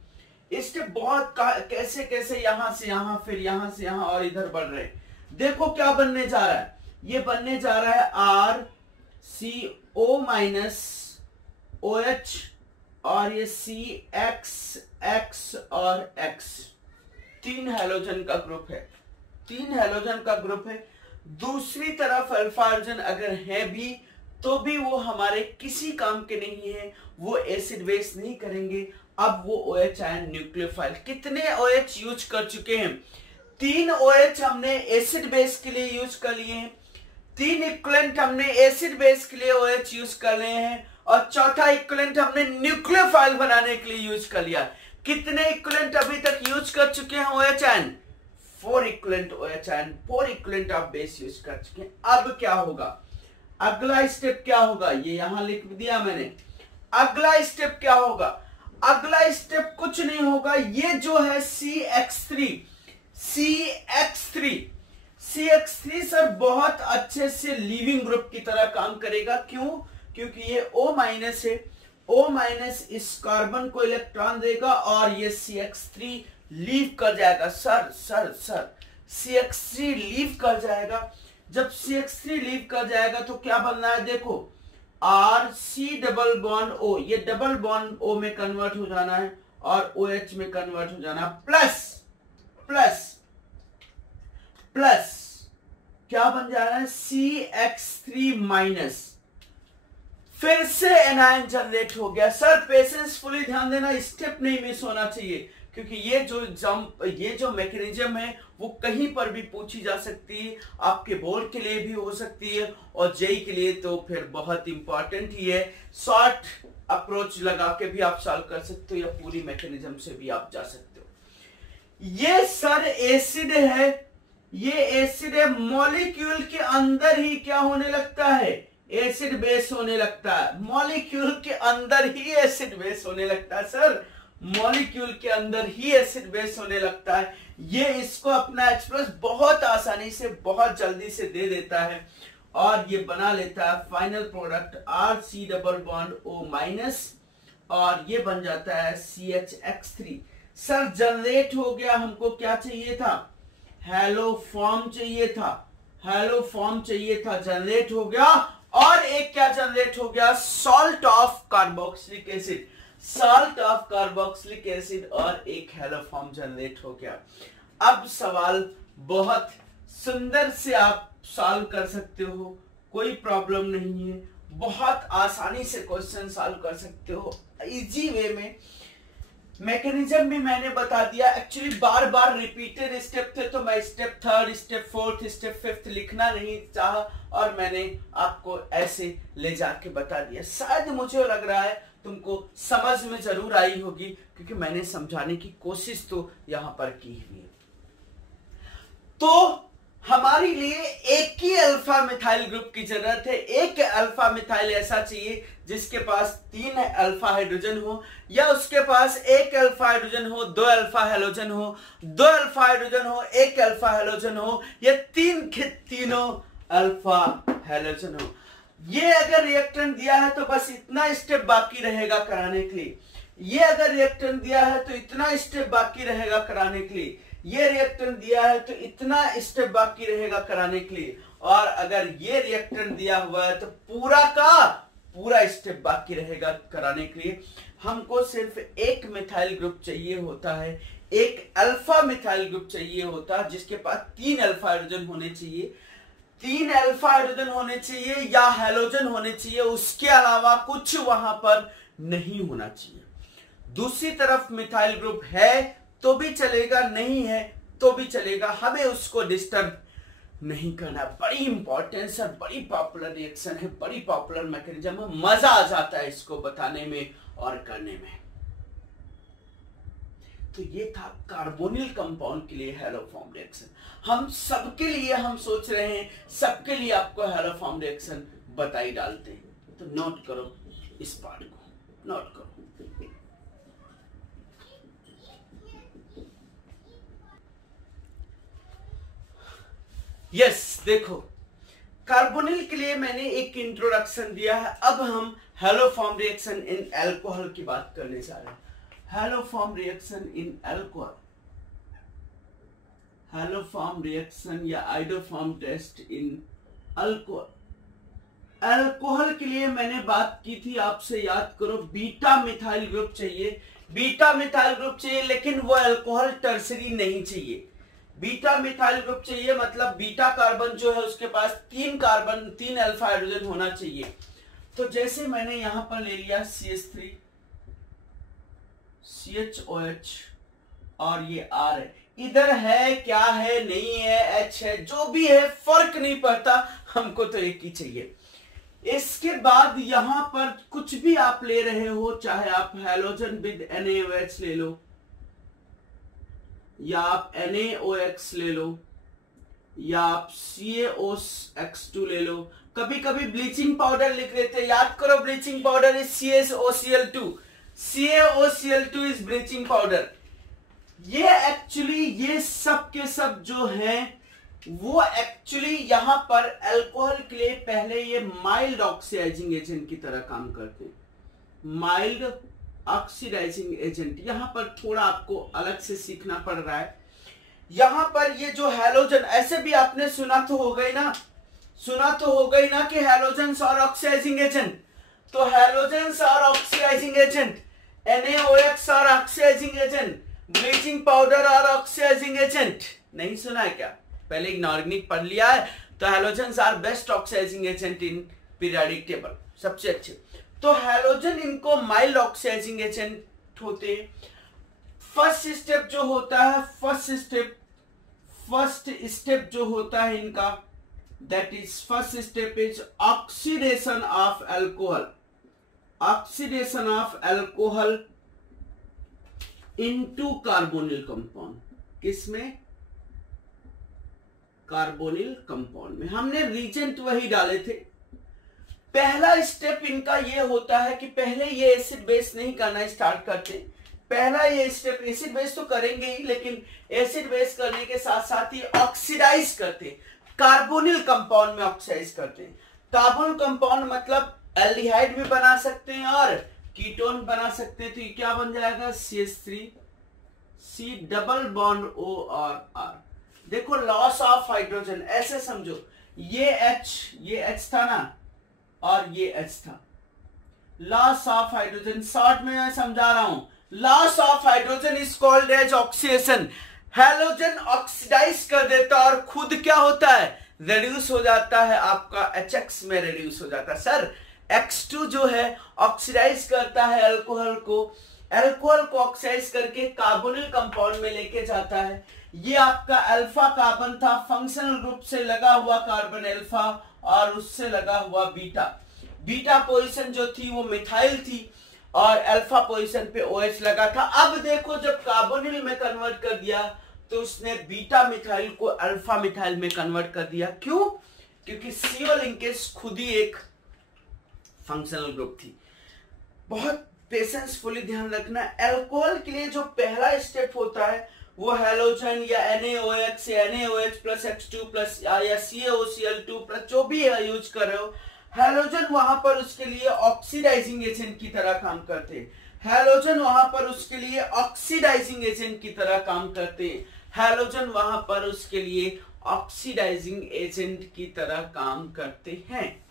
बहुत कैसे कैसे यहां से यहां फिर यहां से यहां और इधर बढ़ रहे। देखो क्या बनने जा रहा है, ये बनने जा रहा है RCO माइनस OH और ये CX और X, 3 हैलोजन का ग्रुप है, 3 हैलोजन का ग्रुप है। दूसरी तरफ अल्फा हाइड्रोजन अगर है भी तो भी वो हमारे किसी काम के नहीं है, वो एसिड बेस नहीं करेंगे। अब वो OH आयन न्यूक्लियोफाइल, कितने OH यूज कर चुके हैं, 3 OH हमने एसिड बेस के लिए यूज कर लिए हैं, 3 इक्विवेलेंट हमने एसिड बेस के लिए OH यूज कर लिए हैं और चौथा इक्विवेलेंट हमने न्यूक्लियोफाइल बनाने के लिए यूज कर लिया। कितने इक्विवेलेंट अभी तक यूज कर चुके हैं OH ion, 4 equivalent OH ion, 4 equivalent of base use कर चुके हैं। अब क्या होगा, अगला स्टेप क्या होगा, ये यहां लिख दिया मैंने। अगला स्टेप क्या होगा, अगला स्टेप कुछ नहीं होगा, ये जो है CX3 सर बहुत अच्छे से लीविंग ग्रुप की तरह काम करेगा। क्यों? क्योंकि ये O माइनस है, O माइनस इस कार्बन को इलेक्ट्रॉन देगा और ये CH3 लीव कर जाएगा। सर CH3 लीव कर जाएगा। जब CH3 लीव कर जाएगा तो क्या बनना है, देखो RC डबल बॉन्ड O, ये डबल बॉन्ड O में कन्वर्ट हो जाना है और OH में कन्वर्ट हो जाना, प्लस प्लस प्लस क्या बन जा रहा है, CH3 माइनस, फिर से एनायन जनरेट हो गया। सर पेशेंसफुली ध्यान देना, स्टेप नहीं मिस होना चाहिए, क्योंकि ये जो मैकेनिज्म है वो कहीं पर भी पूछी जा सकती है, आपके बोर्ड के लिए भी हो सकती है और जेई के लिए तो फिर बहुत इंपॉर्टेंट ही है। शॉर्ट अप्रोच लगा के भी आप सॉल्व कर सकते हो या पूरी मैकेनिज्म से भी आप जा सकते हो। ये सर एसिड है, ये एसिड है, मॉलिक्यूल के अंदर ही क्या होने लगता है, एसिड बेस होने लगता है। मॉलिक्यूल के अंदर ही एसिड बेस होने लगता है सर, मॉलिक्यूल के अंदर ही एसिड बेस होने लगता है। ये इसको अपना एक्सप्रेस बहुत आसानी से बहुत जल्दी से दे देता है और ये बना लेता है final product RC double bond O minus और ये बन जाता है CHX3। सर जनरेट हो गया, हमको क्या चाहिए था, हेलो फॉर्म चाहिए था, हेलो फॉर्म चाहिए था, जनरेट हो गया। और एक क्या जनरेट हो गया, salt of carboxylic acid, salt of carboxylic acid और एक हेलो फॉर्म जनरेट हो गया। अब सवाल बहुत सुंदर से आप सॉल्व कर सकते हो, कोई प्रॉब्लम नहीं है, बहुत आसानी से क्वेश्चन सॉल्व कर सकते हो इजी वे में। मैकेनिज्म भी मैंने बता दिया, एक्चुअली बार बार रिपीटेड स्टेप थे तो मैं स्टेप 3, स्टेप 4, स्टेप 5 लिखना नहीं चाहा और मैंने आपको ऐसे ले जाके बता दिया। शायद मुझे लग रहा है तुमको समझ में जरूर आई होगी, क्योंकि मैंने समझाने की कोशिश तो यहां पर की हुई है। तो हमारे लिए एक ही अल्फा मिथाइल ग्रुप की जरूरत है। एक अल्फा मिथाइल ऐसा चाहिए जिसके पास 3 अल्फा हाइड्रोजन हो, या उसके पास 1 अल्फा हाइड्रोजन हो, 2 अल्फा हैलोजन हो, 2 अल्फा हाइड्रोजन हो, 1 अल्फा हैलोजन हो, या तीनों अल्फा हैलोजन हो। ये अगर रिएक्टेंट दिया है तो बस इतना स्टेप बाकी रहेगा कराने के लिए, ये अगर रिएक्टेंट दिया है तो इतना स्टेप बाकी रहेगा कराने के लिए, ये रिएक्टेंट दिया है तो इतना स्टेप बाकी रहेगा कराने के लिए, और अगर ये रिएक्टेंट दिया हुआ है तो पूरा का पूरा स्टेप बाकी रहेगा कराने के लिए। हमको सिर्फ एक मिथाइल ग्रुप चाहिए होता है, एक अल्फा मिथाइल ग्रुप चाहिए होता है जिसके पास 3 अल्फा हाइड्रोजन होने चाहिए, 3 अल्फा हाइड्रोजन होने चाहिए या हैलोजन होने चाहिए, उसके अलावा कुछ वहां पर नहीं होना चाहिए। दूसरी तरफ मिथाइल ग्रुप है तो भी चलेगा, नहीं है तो भी चलेगा, हमें उसको डिस्टर्ब नहीं करना। बड़ी इंपॉर्टेंट सर, बड़ी पॉपुलर रिएक्शन है, बड़ी पॉपुलर मैकेनिज्म है, मजा आ जाता है इसको बताने में और करने में। तो ये था कार्बोनिल कंपाउंड के लिए हैलोफॉर्म रिएक्शन। हम सबके लिए हम सोच रहे हैं, सबके लिए आपको हैलोफॉर्म रिएक्शन बताई डालते हैं। तो नोट करो इस पार्ट को, नोट करो। यस देखो, कार्बोनिल के लिए मैंने एक इंट्रोडक्शन दिया है। अब हम हैलोफॉर्म रिएक्शन इन अल्कोहल की बात करने जा रहे हैं। Haloform reaction in alcohol, haloform reaction या आइडोफॉर्म टेस्ट इन अल्कोहल। अल्कोहल के लिए मैंने बात की थी, आपसे याद करो, बीटा मिथाइल ग्रुप चाहिए, बीटा मिथाइल ग्रुप चाहिए, लेकिन वो अल्कोहल टर्सरी नहीं चाहिए। बीटा मिथाइल ग्रुप चाहिए मतलब बीटा कार्बन जो है उसके पास 3 कार्बन 3 अल्फा हाइड्रोजन होना चाहिए। तो जैसे मैंने यहां पर ले लिया CH3, CHOH और ये R है, इधर है क्या है, नहीं है, H है, जो भी है फर्क नहीं पड़ता, हमको तो एक ही चाहिए। इसके बाद यहां पर कुछ भी आप ले रहे हो, चाहे आप हैलोजन विद NaOH ले लो या आप NaOX ले लो या आप CaOX2 ले लो, कभी कभी ब्लीचिंग पाउडर लिख लेते हैं, याद करो bleaching powder is CaOCl2, CaOCl2 is bleaching powder. ये एक्चुअली ये सब के सब जो हैं वो एक्चुअली यहां पर अल्कोहल के लिए पहले ये माइल्ड ऑक्सीडाइजिंग एजेंट की तरह काम करते हैं, माइल्ड ऑक्सीडाइजिंग एजेंट। यहां पर थोड़ा आपको अलग से सीखना पड़ रहा है। यहां पर ये जो हैलोजन, ऐसे भी आपने सुना तो हो गई ना, कि हैलोजेंस और ऑक्सीडाइजिंग एजेंट। तो हैलोजेंस और ऑक्सीडाइजिंग एजेंट, NaOH और ऑक्सीडाइजिंग एजेंट, ब्लीचिंग पाउडर और ऑक्सीडाइजिंग एजेंट, नहीं सुना है क्या? पहले इनऑर्गेनिक पढ़ लिया है। तो halogens are best oxidizing agent in periodic table, सबसे अच्छे। तो हैलोजन इनको माइल्ड ऑक्सीडाइजिंग एजेंट होते हैं। फर्स्ट स्टेप जो होता है, फर्स्ट स्टेप जो होता है इनका, that is first step is oxidation of alcohol, oxidation of alcohol into carbonyl compound. किसमें? कार्बोनिल कंपाउंड में। हमने रीजेंट वही डाले थे। पहला स्टेप इनका ये होता है कि पहले ये एसिड बेस नहीं करना स्टार्ट करते। पहला ये स्टेप, एसिड बेस तो करेंगे ही, लेकिन एसिड बेस करने के साथ साथ ही ऑक्सीडाइज करते, कार्बोनिल कंपाउंड में ऑक्सीडाइज करते हैं। कार्बोनिल कंपाउंड मतलब एल्डिहाइड भी बना सकते हैं और कीटोन बना सकते हैं। तो ये क्या बन जाएगा? CH3C डबल बॉन्ड O और R। देखो लॉस ऑफ हाइड्रोजन, ऐसे समझो, ये H था ना, और ये H था। लॉस ऑफ हाइड्रोजन, शॉर्ट में मैं समझा रहा हूं, loss of hydrogen is called as oxidation. Halogen oxidize कर देता और खुद क्या होता है? रेड्यूस हो जाता है, आपका HX में रेड्यूस हो जाता है। सर X2 जो है ऑक्सीडाइज करता है अल्कोहल को ऑक्सीडाइज करके कार्बोनिल कंपाउंड में लेके जाता है। ये आपका अल्फा कार्बन था, फंक्शनल ग्रुप से लगा हुआ कार्बन अल्फा और उससे लगा हुआ बीटा पोजीशन जो थी वो मिथाइल थी और अल्फा पोजीशन पे OH लगा था। अब देखो जब कार्बोनिल में कन्वर्ट कर दिया तो उसने बीटा मिथाइल को अल्फा मिथाइल में कन्वर्ट कर दिया। क्यों? क्योंकि CO लिंकेज खुद ही एक फंक्शनल ग्रुप थी। बहुत पेशेंसफुली ध्यान रखना, अल्कोहल के लिए जो पहला स्टेप होता है वो हैलोजन या NaOH या NaOH प्लस H2 प्लस या CaOCl2 प्लस जो भी है यूज कर रहे हो, हैलोजन वहां पर उसके लिए ऑक्सीडाइजिंग एजेंट की तरह काम करते हैं। हैलोजन वहां पर उसके लिए ऑक्सीडाइजिंग एजेंट की तरह काम करते हैं। हैलोजन वहां पर उसके लिए ऑक्सीडाइजिंग एजेंट की तरह काम करते हैं।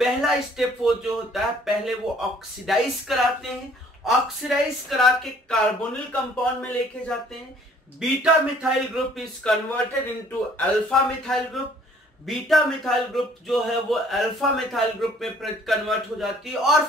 पहला स्टेप वो जो होता है, पहले वो ऑक्सीडाइज कराते हैं, ऑक्सीडाइज करा के कार्बोनिल कंपाउंड में लेके जाते हैं। Beta methyl group is converted into alpha methyl group. Beta methyl group जो है वो अल्फा मिथाइल ग्रुप में कन्वर्ट हो जाती है और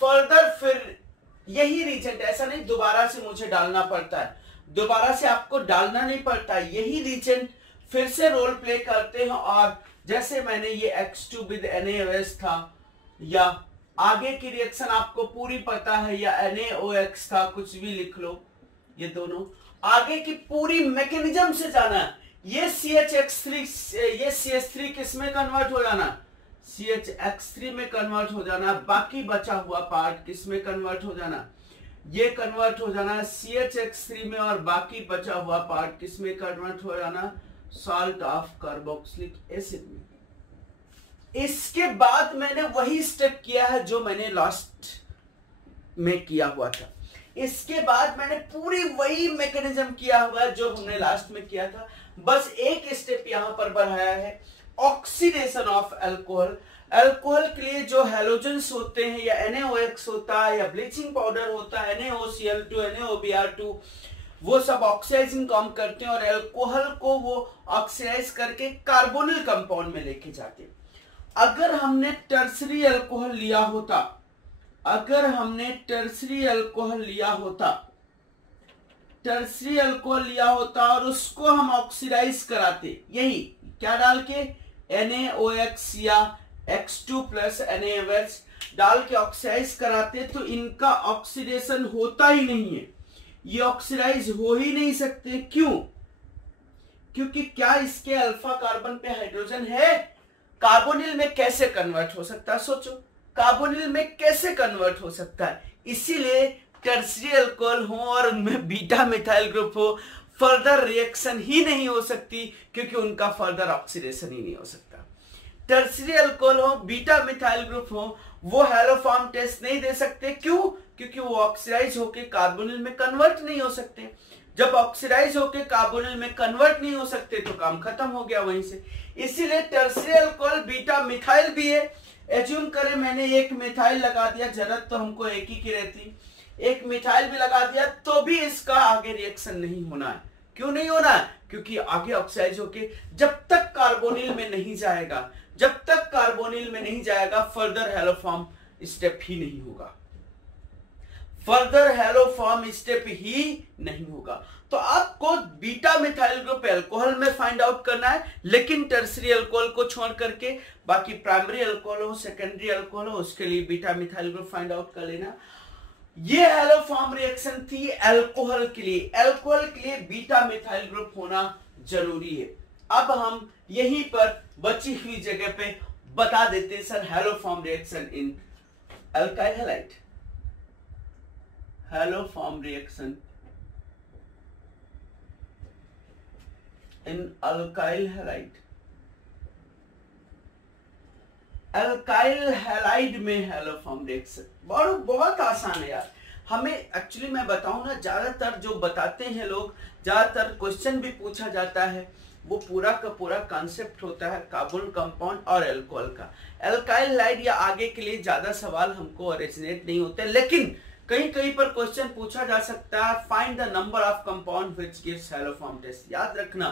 फर्दर फिर यही रीजेंट, ऐसा नहीं दोबारा से मुझे डालना पड़ता है, दोबारा से आपको डालना नहीं पड़ता, यही रीजेंट फिर से रोल प्ले करते हैं। और जैसे मैंने ये X2 विद NaOH था, या आगे की रिएक्शन आपको पूरी पता है, या NaOX था, कुछ भी लिख लो, ये दोनों आगे की पूरी मैकेनिज्म से जाना। ये CH3 किस में कन्वर्ट हो जाना? CHX3 में कन्वर्ट हो जाना। बाकी बचा हुआ पार्ट किस में कन्वर्ट हो जाना? ये कन्वर्ट हो जाना CHX3 में, और बाकी बचा हुआ पार्ट किस में कन्वर्ट हो जाना? सॉल्ट ऑफ कार्बोक्सिलिक एसिड में। इसके बाद मैंने वही स्टेप किया है जो मैंने लास्ट में किया हुआ था। इसके बाद मैंने पूरी वही मैकेनिज्म किया हुआ है जो हमने लास्ट में किया था, बस एक स्टेप यहां पर बढ़ाया है, ऑक्सीडेशन ऑफ अल्कोहल। अल्कोहल के लिए जो हैलोजेंस होते हैं, या NaOX होता है, या ब्लीचिंग पाउडर होता है, NaOCl2, NaOBr2, वो सब ऑक्सीडाइजिंग काम करते हैं और अल्कोहल को वो ऑक्सीडाइज करके कार्बोनिल कंपाउंड में लेके जाते हैं। अगर हमने टर्सरी अल्कोहल लिया होता, और उसको हम ऑक्सीडाइज कराते, यही क्या डाल के, NaOX या X2 प्लस NaOH डाल के ऑक्सीडाइज कराते, तो इनका ऑक्सीडेशन होता ही नहीं है, ये ऑक्सीडाइज हो ही नहीं सकते। क्यों? क्योंकि क्या इसके अल्फा कार्बन पे हाइड्रोजन है? कार्बोनिल में कैसे कन्वर्ट हो सकता है? सोचो, कार्बोनिल में कैसे कन्वर्ट हो सकता है? इसीलिए टर्सरी अल्कोहल हो और उनमें बीटा मिथाइल ग्रुप हो, फर्दर रिएक्शन ही नहीं हो सकती, क्योंकि उनका फर्दर ऑक्सीडेशन ही नहीं हो सकता। टर्सरी अल्कोहल हो, बीटा मिथाइल ग्रुप हो, वो हैलो फॉर्म टेस्ट नहीं दे सकते। क्यों? क्योंकि वो ऑक्सीडाइज होके कार्बोनिल में कन्वर्ट नहीं हो सकते। जब ऑक्सीडाइज होके कार्बोनिल में कन्वर्ट नहीं हो सकते तो काम खत्म हो गया वहीं से। इसीलिए टर्शियरी अल्कोहल बीटा मिथाइल भी है। एज्यूम करें मैंने एक मिथाइल लगा दिया, जरूरत तो हमको एक ही की रहती, एक मिथाइल भी लगा दिया तो भी इसका आगे रिएक्शन नहीं होना है। क्यों नहीं होना है? क्योंकि आगे ऑक्साइड होके जब तक कार्बोनिल में नहीं जाएगा, जब तक कार्बोनिल में नहीं जाएगा फर्दर हैलो फॉर्म स्टेप ही नहीं होगा, फर्दर हैलो फॉर्म स्टेप ही नहीं होगा। तो आपको बीटा मिथाइल ग्रुप अल्कोहल में फाइंड आउट करना है, लेकिन टर्शियरी अल्कोहल को छोड़ करके बाकी प्राइमरी अल्कोहल हो, सेकेंडरी अल्कोहल हो, उसके लिए beta methyl group find out कर लेना। ये हैलो फॉर्म रिएक्शन थी अल्कोहल के लिए। अल्कोहल के लिए बीटा मिथाइल ग्रुप होना जरूरी है। अब हम यहीं पर बची हुई जगह पे बता देते हैं सर हैलो फॉर्म रिएक्शन इन alkyl halide. Hello form reaction इन अल्काइल हैलाइड। अल्काइल हैलाइड में हैलो फॉर्म रिएक्शन बहुत आसान है यार। हमें एक्चुअली मैं बताऊं ना, ज्यादातर जो बताते हैं लोग, ज्यादातर क्वेश्चन भी पूछा जाता है, वो पूरा का पूरा कॉन्सेप्ट होता है कार्बोनिल कंपाउंड और अल्कोहल का। अल्काइल हैलाइड या आगे के लिए ज्यादा सवाल हमको ओरिजिनेट नहीं होते, लेकिन कहीं कहीं पर क्वेश्चन पूछा जा सकता है, find the number of compound which gives haloform test. याद रखना,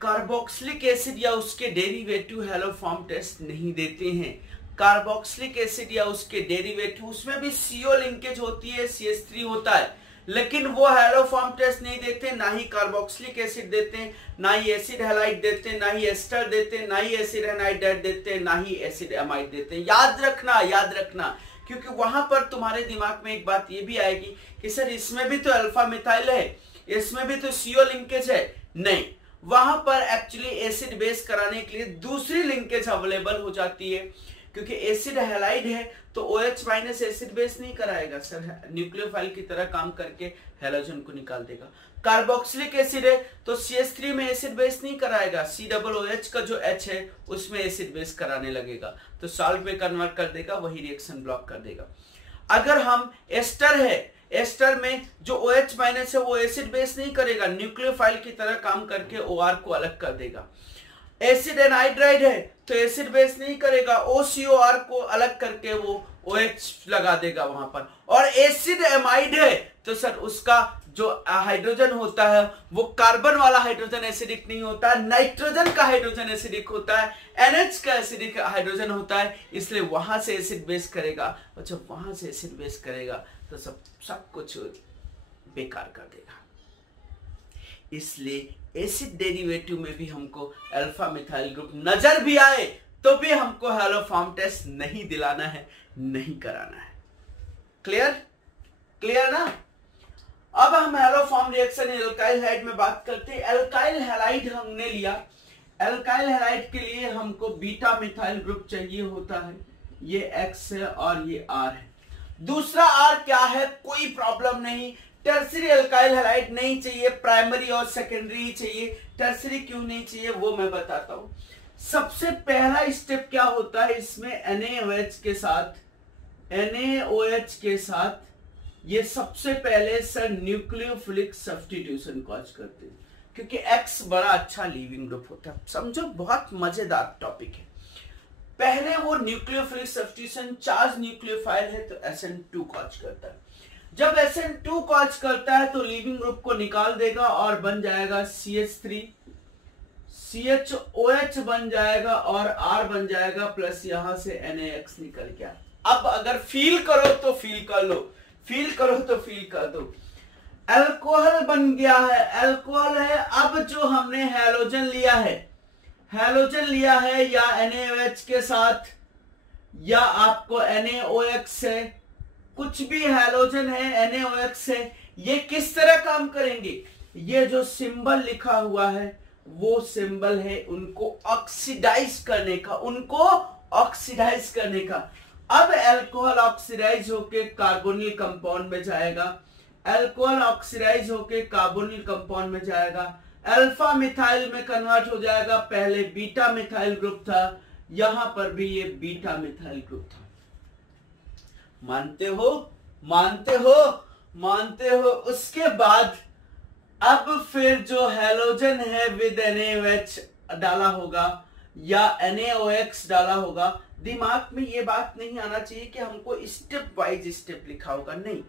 कार्बोक्सिलिक एसिड या उसके डेरिवेटिव हैलो फॉर्म टेस्ट नहीं देते हैं। कार्बोक्सिलिक एसिड या उसके डेरिवेटिव, उसमें भी CO लिंकेज होती है, CH3 होता है, लेकिन वो हैलो फॉर्म टेस्ट नहीं देते। ना ही कार्बोक्सिलिक एसिड देते हैं, ना ही एसिड हैलाइड देते हैं, ना ही एस्टर देते हैं, ना ही एसिड एनाइड्राइड देते हैं, ना ही एसिड एमाइड देते हैं। याद रखना, याद रखना, क्योंकि वहां पर तुम्हारे दिमाग में एक बात ये भी आएगी कि सर इसमें भी तो अल्फा मिथाइल है, इसमें भी तो CO लिंकेज है। नहीं, वहां पर एक्चुअली एसिड बेस कराने के लिए दूसरी लिंकेज अवेलेबल हो जाती है, क्योंकि एसिड हैलाइड है तो OH माइनस एसिड बेस नहीं कराएगा सर, न्यूक्लियोफाइल की तरह काम करके हैलोजन को निकाल देगा। कार्बोक्सिलिक एसिड है तो CH3 में एसिड बेस नहीं कराएगा, COOH का जो H है उसमें एसिड बेस कराने लगेगा, तो सॉल्ट में कन्वर्ट कर देगा, वही रिएक्शन ब्लॉक कर देगा। अगर हम एस्टर है, एस्टर में जो OH माइनस है वो एसिड बेस नहीं करेगा, न्यूक्लियोफाइल की तरह काम करके OR को अलग कर देगा। एसिड एनाइड्राइड है तो एसिड बेस नहीं करेगा, OCOR को अलग करके वो OH लगा देगा वहां पर। और एसिड एमाइड है तो सर उसका जो हाइड्रोजन होता है वो कार्बन वाला हाइड्रोजन एसिडिक नहीं होता है, नाइट्रोजन का हाइड्रोजन एसिडिक होता है, NH का एसिडिक हाइड्रोजन होता है, इसलिए वहां से एसिड बेस करेगा। और जब वहां से एसिड बेस करेगा तो सब कुछ बेकार कर देगा। इसलिए एसिड डेरिवेटिव में भी हमको अल्फा मिथाइल ग्रुप नजर भी आए तो भी हमको हैलो फॉर्म टेस्ट नहीं दिलाना है, नहीं कराना है। क्लियर? क्लियर ना? अब हम hello form reaction alkyl halide में बात करते हैं। एल्काइल हैलाइड हमने लिया, एल्काइल हैलाइड के लिए हमको बीटा मिथाइल ग्रुप चाहिए होता है, ये X है और ये R है। दूसरा R क्या है कोई प्रॉब्लम नहीं, टर्शियरी अल्काइल हैलाइड नहीं चाहिए, प्राइमरी और सेकेंडरी ही चाहिए। टर्शियरी क्यों नहीं चाहिए वो मैं बताता हूं। सबसे पहला स्टेप क्या होता है इसमें, NaOH के साथ ये सबसे पहले सर न्यूक्लियोफिलिक सब्स्टिट्यूशन कॉज करते हैं, क्योंकि X बड़ा अच्छा लीविंग ग्रुप होता है। समझो बहुत मजेदार टॉपिक है। पहले वो न्यूक्लियोफिलिक सब्स्टिट्यूशन, चार्ज न्यूक्लियोफाइल है तो SN2 कॉज करता है। जब SN2 कॉज करता है तो लीविंग ग्रुप को निकाल देगा और बन जाएगा CH3, CHOH बन जाएगा और R बन जाएगा, प्लस यहां से NaX निकल गया। अब अगर फील करो तो फील कर लो, फील करो तो फील कर दो, अल्कोहल बन गया है, अल्कोहल है। अब जो हमने हैलोजन लिया है, हैलोजन लिया है या NaOH के साथ या आपको NaOX से, कुछ भी हैलोजन है, NaOX है, ये किस तरह काम करेंगे? ये जो सिंबल लिखा हुआ है वो सिंबल है उनको ऑक्सीडाइज करने का, उनको ऑक्सीडाइज करने का। अब अल्कोहल ऑक्सीडाइज होके कार्बोनिल कंपाउंड में जाएगा, अल्कोहल ऑक्सीडाइज होके कार्बोनिल कंपाउंड में जाएगा, अल्फा मिथाइल में कन्वर्ट हो जाएगा। पहले बीटा मिथाइल ग्रुप था, यहां पर भी ये बीटा मिथाइल ग्रुप था। मानते हो, मानते हो, मानते हो। उसके बाद अब फिर जो हैलोजन है विद NaOH डाला होगा या NaOX डाला होगा, दिमाग में ये बात नहीं आना चाहिए कि हमको स्टेप वाइज स्टेप लिखा होगा, नहीं,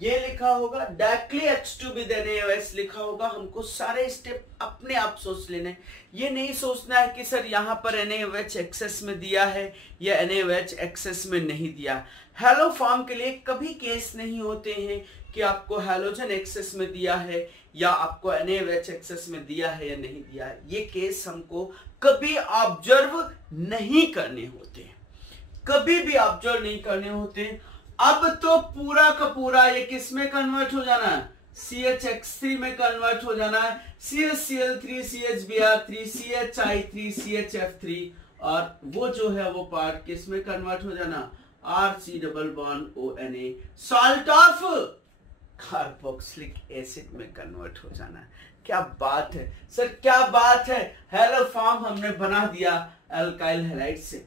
ये लिखा होगा डायरेक्टली H2 विद NaOH लिखा होगा। हमको सारे स्टेप अपने आप सोच लेने, ये नहीं सोचना है कि सर यहाँ पर NaOH एक्सेस में दिया है या NaOH एक्सेस में नहीं दिया। हैलो फॉर्म के लिए कभी केस नहीं होते हैं कि आपको हैलोजन एक्सेस में दिया है या आपको NaOH एक्सेस में दिया है या नहीं दिया है। ये केस हमको कभी ऑब्जर्व नहीं करने होते, कभी भी ऑब्जर्व नहीं करने होते। अब तो पूरा का पूरा ये किस में कन्वर्ट हो जाना है, CHX3 में कन्वर्ट हो जाना है, CHCl3 CHBr3 CHI3 CHF3, और वो जो है वो पार्ट किस में कन्वर्ट हो जाना, RC double bond ONA, salt of carboxylic acid में कन्वर्ट हो जाना है। क्या बात है सर, क्या बात है। हैलो फॉर्म हमने बना दिया अल्काइल हैलाइड से,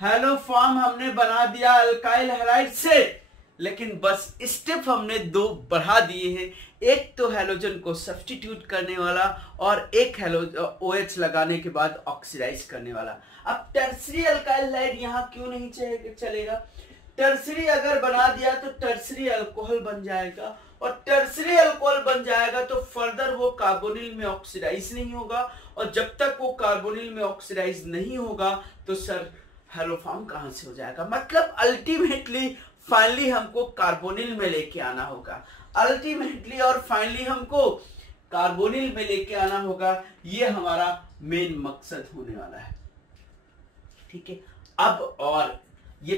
हैलो फॉर्म हमने बना दिया अल्काइल हैलाइड से, लेकिन बस स्टेप हमने दो बढ़ा दिए हैं, एक तो हैलोजन को सब्स्टिट्यूट करने वाला और एक OH लगाने के बाद ऑक्सीडाइज करने वाला। अब टर्सरी अल्काइल हैलाइड यहाँ क्यों नहीं चलेगा, टर्सरी अगर बना दिया तो टर्सरी अल्कोहल बन जाएगा, और टर्सरी अल्कोहल बन जाएगा तो फर्दर वो कार्बोनिल में ऑक्सीडाइज नहीं होगा, और जब तक वो कार्बोनिल में ऑक्सीडाइज नहीं होगा तो सर हैलो फॉर्म कहां से हो जाएगा। मतलब अल्टीमेटली फाइनली हमको कार्बोनिल में लेके आना होगा, अल्टीमेटली और फाइनली हमको कार्बोनिल में लेके आना होगा। ये हमारा मेन मकसद होने वाला है, ठीक है। अब और ये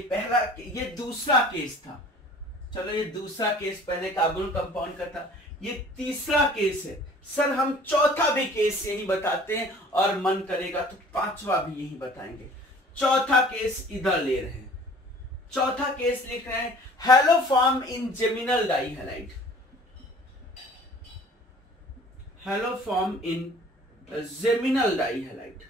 दूसरा केस था, चलो ये दूसरा केस, पहले कार्बोनिल कंपाउंड का था, ये तीसरा केस है। सर हम चौथा भी केस यही बताते हैं और मन करेगा तो पांचवा भी यही बताएंगे। चौथा केस इधर ले रहे हैं, चौथा केस लिख रहे हैं haloform in geminal dihalide, haloform in geminal dihalide,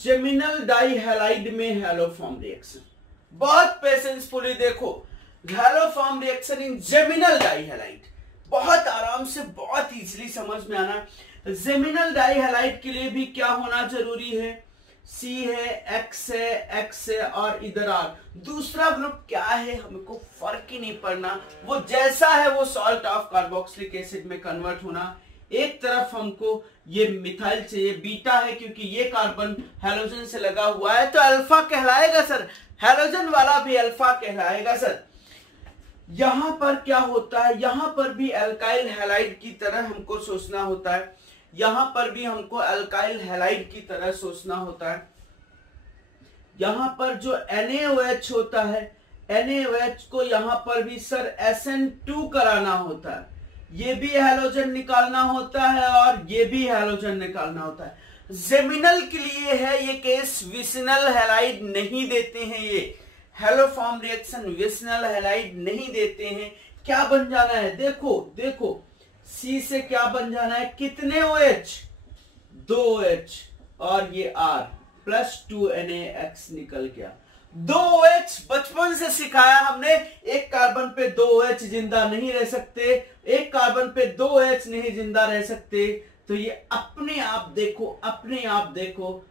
geminal dihalide में हैलो फॉर्म रिएक्शन। बहुत पेशेंसफुली देखो, haloform reaction in geminal dihalide, बहुत आराम से बहुत इजीली समझ में आना। जेमिनल डाइहैलाइड के लिए भी क्या होना जरूरी है, C है, X है और इधर R। दूसरा ग्रुप क्या है हमको फर्क ही नहीं पड़ना, वो जैसा है वो सॉल्ट ऑफ कार्बोक्सिलिक एसिड में कन्वर्ट होना। एक तरफ हमको ये मिथाइल चाहिए, बीटा है क्योंकि ये कार्बन हैलोजन से लगा हुआ है तो अल्फा कहलाएगा सर, हैलोजन वाला भी अल्फा कहलाएगा सर। यहां पर क्या होता है, यहां पर भी अल्काइल हैलाइड की तरह हमको सोचना होता है, यहां पर भी हमको अल्काइल हैलाइड की तरह सोचना होता है। यहां पर जो NaOH होता है, NaOH को यहां पर भी सर SN2 कराना होता है, ये भी हैलोजन निकालना होता है और ये भी हैलोजन निकालना होता है। जेमिनल के लिए है ये केस, विसिनल हैलाइड नहीं देते हैं, ये hello form reaction vicinal halide नहीं देते हैं। क्या बन जाना है, देखो देखो, C से क्या बन जाना है, कितने OH, 2 OH और ये R प्लस 2 NaX निकल गया। 2 OH बचपन से सिखाया हमने, एक कार्बन पे 2 OH जिंदा नहीं रह सकते, एक कार्बन पे 2 OH नहीं जिंदा रह सकते। तो ये अपने आप देखो, अपने आप देखो,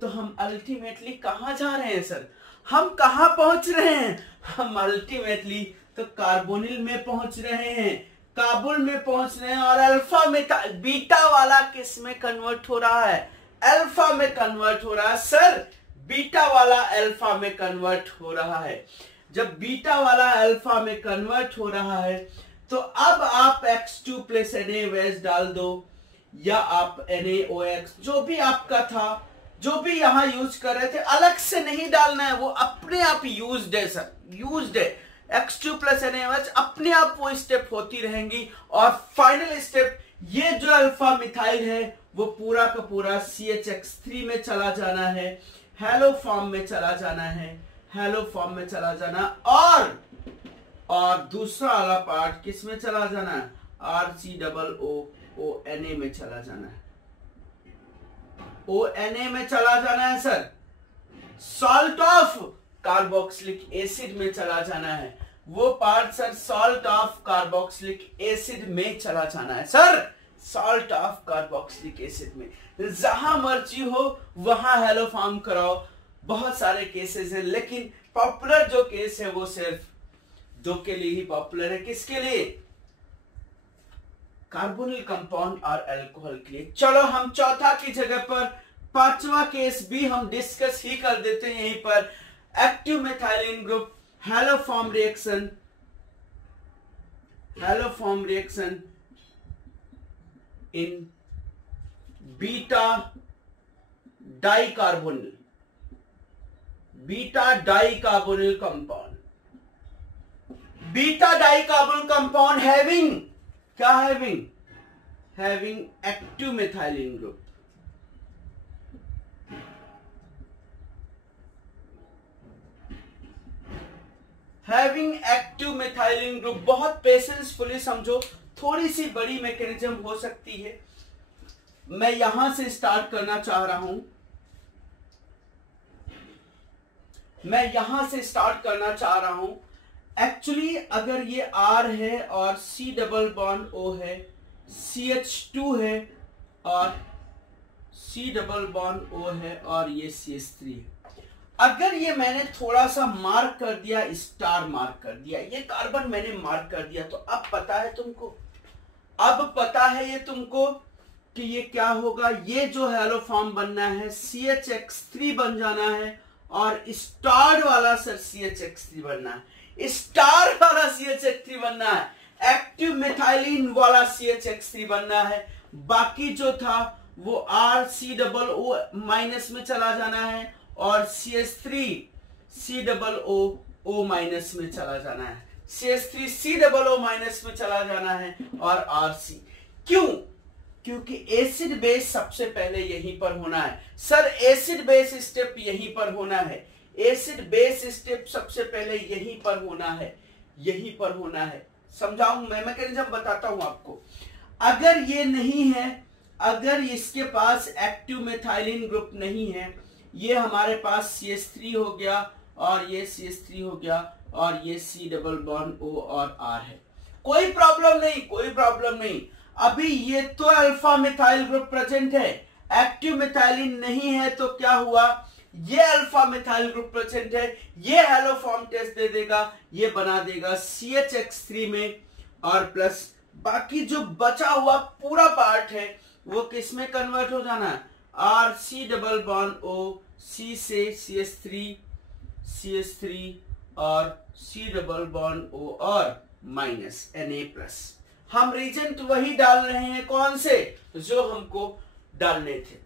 तो हम अल्टीमेटली कहां जा रहे हैं सर, हम कहां पहुंच रहे हैं, हम अल्टीमेटली तो कार्बोनिल में पहुंच रहे हैं, काबुल में पहुंच रहे हैं। और अल्फा में बीटा वाला किस में कन्वर्ट हो रहा है, अल्फा में कन्वर्ट हो रहा है सर, बीटा वाला अल्फा में कन्वर्ट हो रहा है। जब बीटा वाला अल्फा में कन्वर्ट हो रहा है तो अब आप X2 प्लस NaOH डाल दो, या आप NaOX जो भी आपका था, जो भी यहां यूज कर रहे थे, अलग से नहीं डालना है, वो अपने आप यूज्ड है सर, यूज्ड है। X2 प्लस NaOH अपने आप वो स्टेप होती रहेंगी, और फाइनल स्टेप ये जो अल्फा मिथाइल है वो पूरा का पूरा CHX3 में चला जाना है, हैलो फॉर्म में चला जाना है, हैलो फॉर्म में चला जाना, और दूसरा वाला पार्ट किस में चला जाना है, RCOONA में चला जाना है, ONA में चला जाना है sir. Salt of carboxylic acid में चला जाना है, वो part sir salt of carboxylic acid में चला जाना है sir, salt of carboxylic acid में। जहां मर्जी हो वहां हेलो फॉर्म कराओ, बहुत सारे केसेस हैं, लेकिन पॉपुलर जो केस है वो सिर्फ दो के लिए ही पॉपुलर है। किसके लिए? कार्बोनिल कंपाउंड और अल्कोहल के लिए। चलो हम चौथा की जगह पर पांचवा केस भी हम डिस्कस ही कर देते हैं यहीं पर। Active methylene group haloform reaction in beta dicarbonyl compound. Beta dicarbonyl compound having क्या, having active methylene group. Having active methylene group. बहुत पेशेंसफुली समझो, थोड़ी सी बड़ी मैकेनिज्म हो सकती है। मैं यहां से स्टार्ट करना चाह रहा हूं, एक्चुअली अगर ये R है और C डबल बॉन्ड O है, CH2 है और C डबल बॉन्ड O है और ये CH3 है। अगर ये मैंने थोड़ा सा मार्क कर दिया, स्टार मार्क कर दिया, ये कार्बन मैंने मार्क कर दिया, तो अब पता है तुमको कि ये क्या होगा। ये जो हेलो फॉर्म बनना है CHX3 बन जाना है और स्टार वाला सर CHX3 बनना है, स्टार वाला CHX3 बनना है, एक्टिव मेथाइलिन वाला CHX3 बनना है। बाकी जो था वो RCOO माइनस में चला जाना है और CH3 COO माइनस में चला जाना है, CH3 COO माइनस में चला जाना है और RC। क्यों? क्योंकि एसिड बेस सबसे पहले यहीं पर होना है सर, एसिड बेस स्टेप यहीं पर होना है, एसिड बेस स्टेप सबसे पहले यहीं पर होना है। समझाऊं मैं, मैकेनिज्म बताता हूं आपको। अगर ये नहीं है, अगर इसके पास एक्टिव मेथाइलिन ग्रुप नहीं है, ये हमारे पास CH3 हो गया और ये CH3 हो गया और ये C डबल बॉन्ड O और R है, कोई प्रॉब्लम नहीं। अभी ये तो अल्फा मिथाइल ग्रुप प्रेजेंट है, एक्टिव मेथाइलिन नहीं है, तो क्या हुआ, ये अल्फा मिथाइल ग्रुप प्रेजेंट है, ये हेलो फॉर्म टेस्ट दे देगा, ये बना देगा CHX3 में और प्लस बाकी जो बचा हुआ पूरा पार्ट है वो किस में कन्वर्ट हो जाना है, RC double bond O, C से CH3 और C डबल बॉन्ड O और माइनस Na+। हम रीजेंट वही डाल रहे हैं, कौन से, जो हमको डालने थे।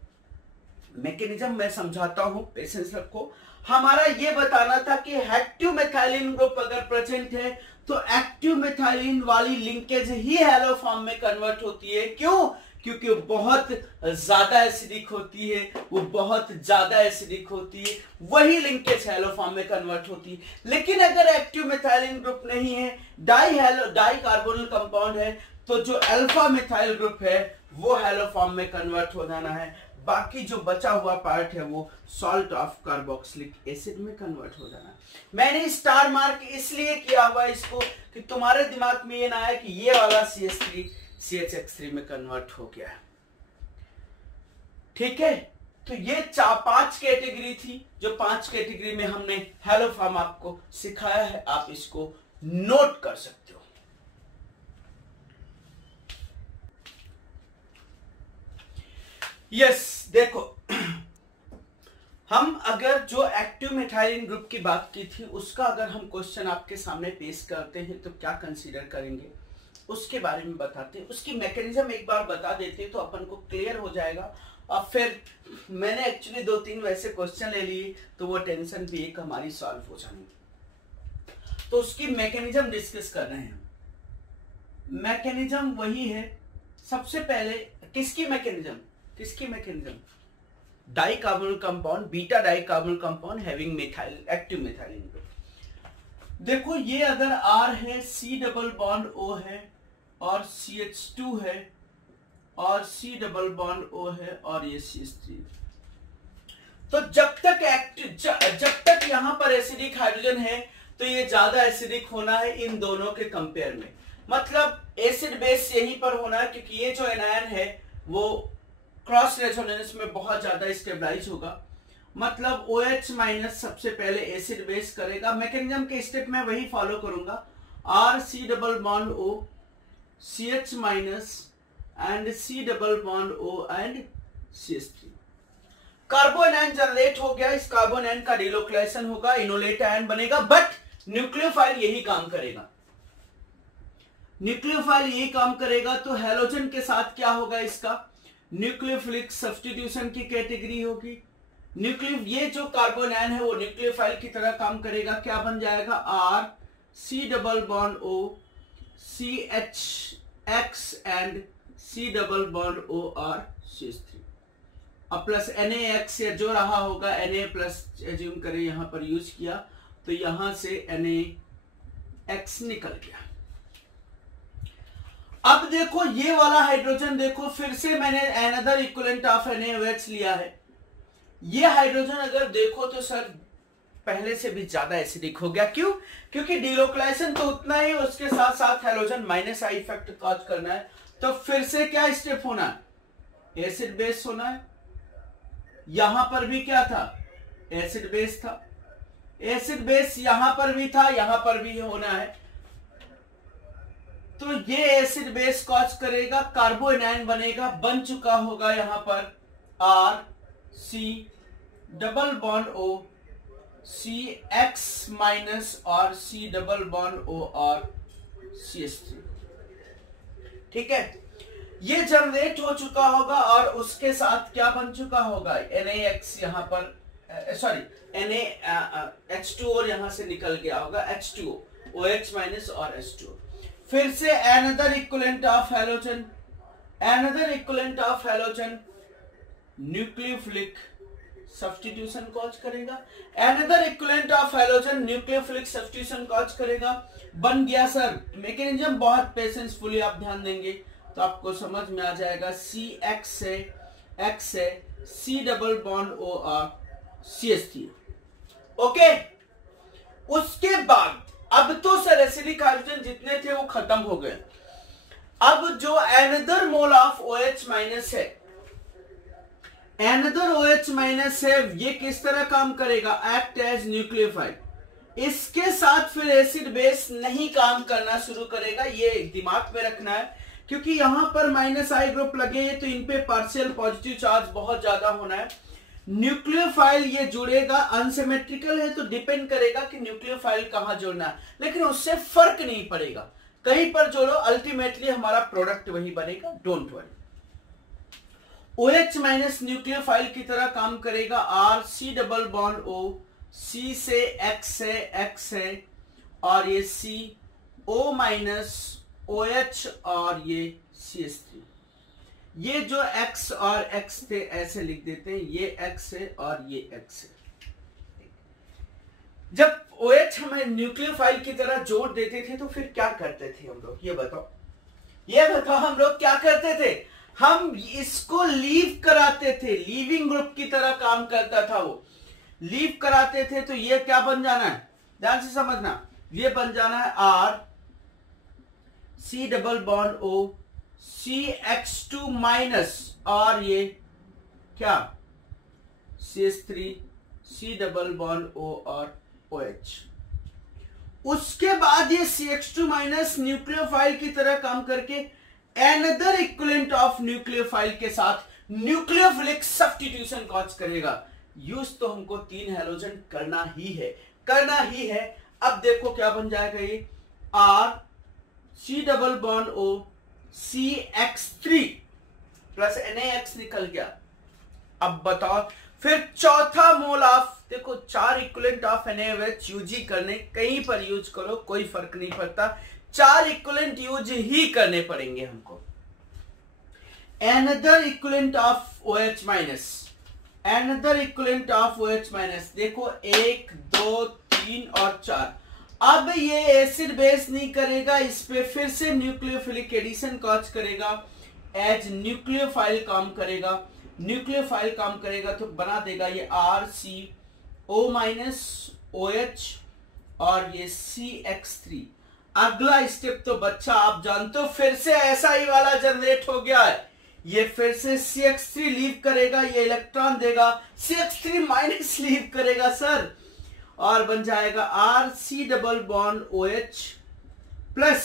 मैकेनिज्म मैं समझाता हूं, पेशेंस रखो। हमारा ये बताना था कि एक्टिव मेथाइलिन ग्रुप अगर प्रेजेंट है तो एक्टिव मेथाइलिन वाली लिंकेज ही हेलो फॉर्म में कन्वर्ट होती है। क्यों? क्योंकि वो बहुत ज्यादा एसिडिक होती है, वही लिंकेज हेलो फॉर्म में कन्वर्ट होती है। लेकिन अगर एक्टिव मेथाइलिन ग्रुप नहीं है, डाई कार्बोनिल कंपाउंड है, तो जो अल्फा मिथाइल ग्रुप है वो हेलो फॉर्म में कन्वर्ट हो जाना है। बाकी जो बचा हुआ पार्ट है वो सॉल्ट ऑफ कार्बोक्सिलिक एसिड में कन्वर्ट हो जाना है। मैंने स्टार मार्क इसलिए किया हुआ इसको कि तुम्हारे दिमाग में ये ना आए कि ये वाला CH3 CHX3 में कन्वर्ट हो गया है। ठीक है, तो ये 5 कैटेगरी थी, जो 5 कैटेगरी में हमने हेलो फॉर्म आपको सिखाया है, आप इसको नोट कर सकते हो। यस, देखो हम अगर जो एक्टिव मेथाइलिन ग्रुप की बात की थी उसका अगर हम क्वेश्चन आपके सामने पेश करते हैं तो क्या कंसीडर करेंगे उसके बारे में बताते हैं, उसकी मैकेनिज्म एक बार बता देते हैं तो अपन को क्लियर हो जाएगा। और फिर मैंने एक्चुअली 2-3 वैसे क्वेश्चन ले लिए तो वो टेंशन भी एक हमारी सॉल्व हो जाएगी। तो उसकी मैकेनिज्म डिस्कस कर रहे हैं। मैकेनिज्म वही है, सबसे पहले किसकी mechanism, dicarbonyl compound, beta dicarbonyl compound having methyl active methylene group. देखो ये अगर R है, C डबल बॉन्ड O है और CH2 है और C डबल बॉन्ड O है और ये CH3। तो जब तक यहां पर एसिडिक हाइड्रोजन है तो ये ज्यादा एसिडिक होना है इन दोनों के कंपेयर में, मतलब एसिड बेस यहीं पर होना है, क्योंकि ये जो एनायन है वो क्रॉस रेजोनेंस में बहुत ज्यादा स्टेबलाइज होगा। मतलब OH माइनस सबसे पहले एसिड बेस करेगा, मैकेनिज्म के स्टेप में वही फॉलो करूंगा, RC double bond O CH minus and C double bond O and CH3। Carbanion generate हो गया, इस कार्बोनाइन का डिलोक्लेशन होगा, इनोलेट आयन बनेगा, बट न्यूक्लियोफाइल यही काम करेगा, न्यूक्लियोफाइल यही काम करेगा। तो हैलोजन के साथ क्या होगा, इसका न्यूक्लियोफिलिक सब्स्टिट्यूशन की कैटेगरी होगी। ये जो कार्बोनाइन है वो न्यूक्लियोफाइल की तरह काम करेगा, क्या बन जाएगा, R C double bond O CH and C double bond O R CH3 अब प्लस NaX या जो रहा होगा Na प्लस एज्यूम करें यहां पर यूज किया, तो यहां से NaX निकल गया। अब देखो ये वाला हाइड्रोजन देखो, फिर से मैंने अनदर इक्विवेलेंट ऑफ NaOH लिया है। ये हाइड्रोजन अगर देखो तो सर पहले से भी ज्यादा एसिडिक हो गया, क्यों? क्योंकि डिलोक्लाइजेशन तो उतना ही, उसके साथ साथ halogen minus I effect cause करना है, तो फिर से क्या स्टेप होना है, एसिड बेस होना है। यहां पर भी क्या था, एसिड बेस था, एसिड बेस यहां पर भी था, यहां पर भी होना है। तो ये एसिड बेस कॉज करेगा, कार्बोनाइन बनेगा, बन चुका होगा यहां पर R C double bond O CX minus और C डबल बॉन्ड O और CH3। ठीक है, ये जनरेट हो चुका होगा और उसके साथ क्या बन चुका होगा, NaX यहां पर, सॉरी H2O और यहां से निकल गया होगा, H2O OH माइनस और H2O। फिर से another equivalent of halogen, nucleophilic substitution cause करेगा, another equivalent of halogen nucleophilic substitution cause करेगा, बन गया। सर मैकेनिज्म बहुत पेशेंसफुली आप ध्यान देंगे तो आपको समझ में आ जाएगा, CX से X से C डबल बॉन्ड O और CH3। ओके, उसके बाद अब तो सर एसिडिक हाइड्रोजन जितने थे वो खत्म हो गए। अब जो another mole of OH minus है, अनदर OH माइनस है, ये किस तरह काम करेगा, एक्ट एज न्यूक्लियोफाइल। इसके साथ फिर एसिड बेस नहीं काम करना शुरू करेगा, ये दिमाग में रखना है, क्योंकि यहां पर माइनस आई ग्रुप लगे हैं तो इन पे पार्शियल पॉजिटिव चार्ज बहुत ज्यादा होना है। न्यूक्लियोफाइल ये जुड़ेगा, अनसिमेट्रिकल है तो डिपेंड करेगा कि न्यूक्लियोफाइल कहां जोड़ना है, लेकिन उससे फर्क नहीं पड़ेगा, कहीं पर जोड़ो अल्टीमेटली हमारा प्रोडक्ट वही बनेगा, don't worry. OH minus nucleophile की तरह काम करेगा, R C double bond O C से X से और ये C O माइनस OH और ये CH3। ये जो X और X थे ऐसे लिख देते हैं, ये X है और ये X है। जब OH हमें न्यूक्लियोफाइल की तरह जोड़ देते थे तो फिर क्या करते थे हम लोग, ये बताओ हम लोग क्या करते थे, हम इसको लीव कराते थे, लीविंग ग्रुप की तरह काम करता था वो, लीव कराते थे। तो ये क्या बन जाना है, ध्यान से समझना, ये बन जाना है R C double bond O CH2 minus और ये क्या CH3 C double bond O और OH। उसके बाद ये CH2 माइनस न्यूक्लियोफाइल की तरह काम करके अनदर इक्विवेलेंट ऑफ न्यूक्लियोफाइल के साथ न्यूक्लियोफिलिक सब्स्टिट्यूशन कॉज करेगा। यूज तो हमको 3 हैलोजन करना ही है। अब देखो क्या बन जाएगा, ये R C double bond O CX3 plus NaX निकल गया। अब बताओ फिर चौथा मोल ऑफ, देखो 4 इक्विवेलेंट ऑफ NaOH यूज ही करने, कहीं पर यूज करो कोई फर्क नहीं पड़ता, 4 इक्विवेलेंट यूज ही करने पड़ेंगे हमको। Another equivalent of OH minus, another equivalent of OH minus, देखो 1 2 3 और 4। अब ये एसिड बेस नहीं करेगा, इस पे फिर से न्यूक्लियोफिलिक एडिशन कॉज करेगा, एज न्यूक्लियोफाइल काम करेगा। न्यूक्लियोफाइल काम करेगा तो बना देगा ये RCO माइनस OH और ये CX3। अगला स्टेप तो बच्चा आप जानते हो, फिर से ऐसा ही वाला जनरेट हो गया है। ये फिर से CX3 लीव करेगा, ये इलेक्ट्रॉन देगा, CX3 माइनस लीव करेगा सर, और बन जाएगा RC double bond OH plus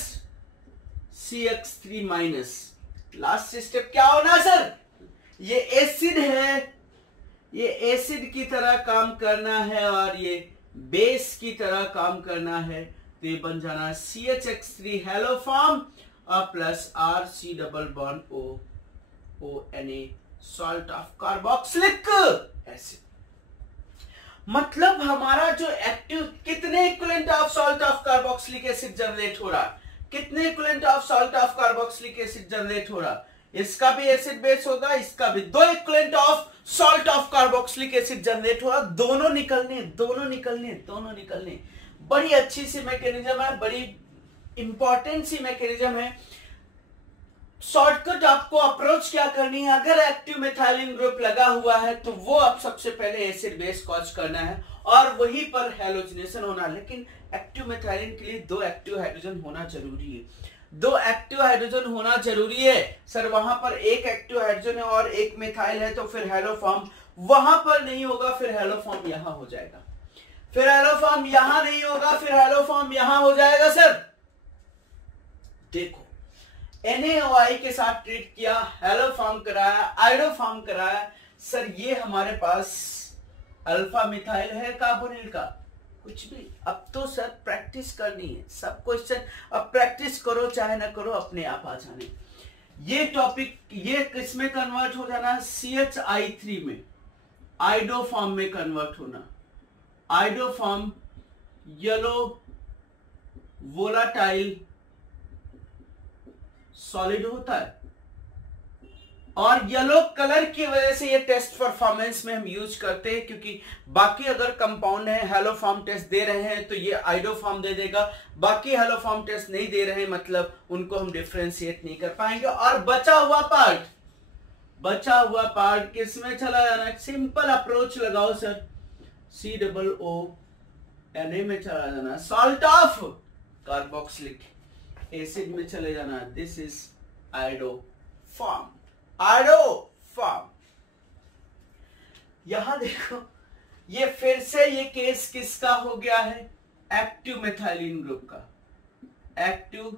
CX3 minus. Last step क्या होना सर? ये एसिड है, ये एसिड की तरह काम करना है और ये बेस की तरह काम करना है, तो ये बन जाना CHX3 हेलो फॉर्म और plus RC double bond ONA salt of carboxylic acid. मतलब हमारा जो एक्टिव, कितने equivalent of salt of carboxylic acid generate हो रहा है, कितने equivalent of salt of carboxylic acid generate हो रहा, इसका भी एसिड बेस होगा, इसका भी, 2 equivalent of salt of carboxylic acid generate हो रहा, दोनों निकलने, दोनों निकलने, दोनों निकलने। बड़ी अच्छी सी मैकेनिज्म है, बड़ी इंपॉर्टेंट सी मैकेनिज्म है। शॉर्टकट आपको अप्रोच क्या करनी है, अगर एक्टिव मेथाइलिन ग्रुप लगा हुआ है तो वो आप सबसे पहले एसिड बेस कॉज करना है और वहीं पर हैलोजिनेशन होना है। लेकिन एक्टिव मेथाइलिन के लिए 2 एक्टिव हाइड्रोजन होना जरूरी है, 2 एक्टिव हाइड्रोजन होना जरूरी है सर। वहां पर 1 एक्टिव हाइड्रोजन है और 1 मेथाइल है तो फिर हेलो फॉर्म वहां पर नहीं होगा, फिर हेलो फॉर्म यहां हो जाएगा, फिर हेलो फॉर्म यहां नहीं होगा, फिर हेलो फॉर्म यहां हो जाएगा सर। देखो NaOI के साथ ट्रीट किया, हेलो फॉर्म कराया, आइडो फॉर्म कराया सर, ये हमारे पास अल्फा मिथाइल है कार्बोनिल का, कुछ भी। अब तो सर प्रैक्टिस करनी है, सब क्वेश्चन अब प्रैक्टिस करो चाहे ना करो, अपने आप आ जाने। ये टॉपिक ये किसमें कन्वर्ट हो जाना, CHI3 में, आइडो फॉर्म में कन्वर्ट होना। आइडो फॉर्म येलो वोलाटाइल सॉलिड होता है और येलो कलर की वजह से ये टेस्ट परफॉर्मेंस में हम यूज करते हैं, क्योंकि बाकी अगर कंपाउंड है हेलो फॉर्म टेस्ट दे रहे हैं तो ये आइडो फॉर्म दे देगा, बाकी हेलो फॉर्म टेस्ट नहीं दे रहे हैं मतलब उनको हम डिफरेंशिएट नहीं कर पाएंगे। और बचा हुआ पार्ट किसमें चला जाना, सिंपल अप्रोच लगाओ सर, COO में चला जाना, सॉल्ट ऑफ कार्बोक्सिलिक एसिड में चले जाना, दिस इज आइडो फॉर्म, आइडो फॉर्म। यहां देखो ये फिर से ये केस किसका हो गया है, एक्टिव मेथाइलिन ग्रुप का, एक्टिव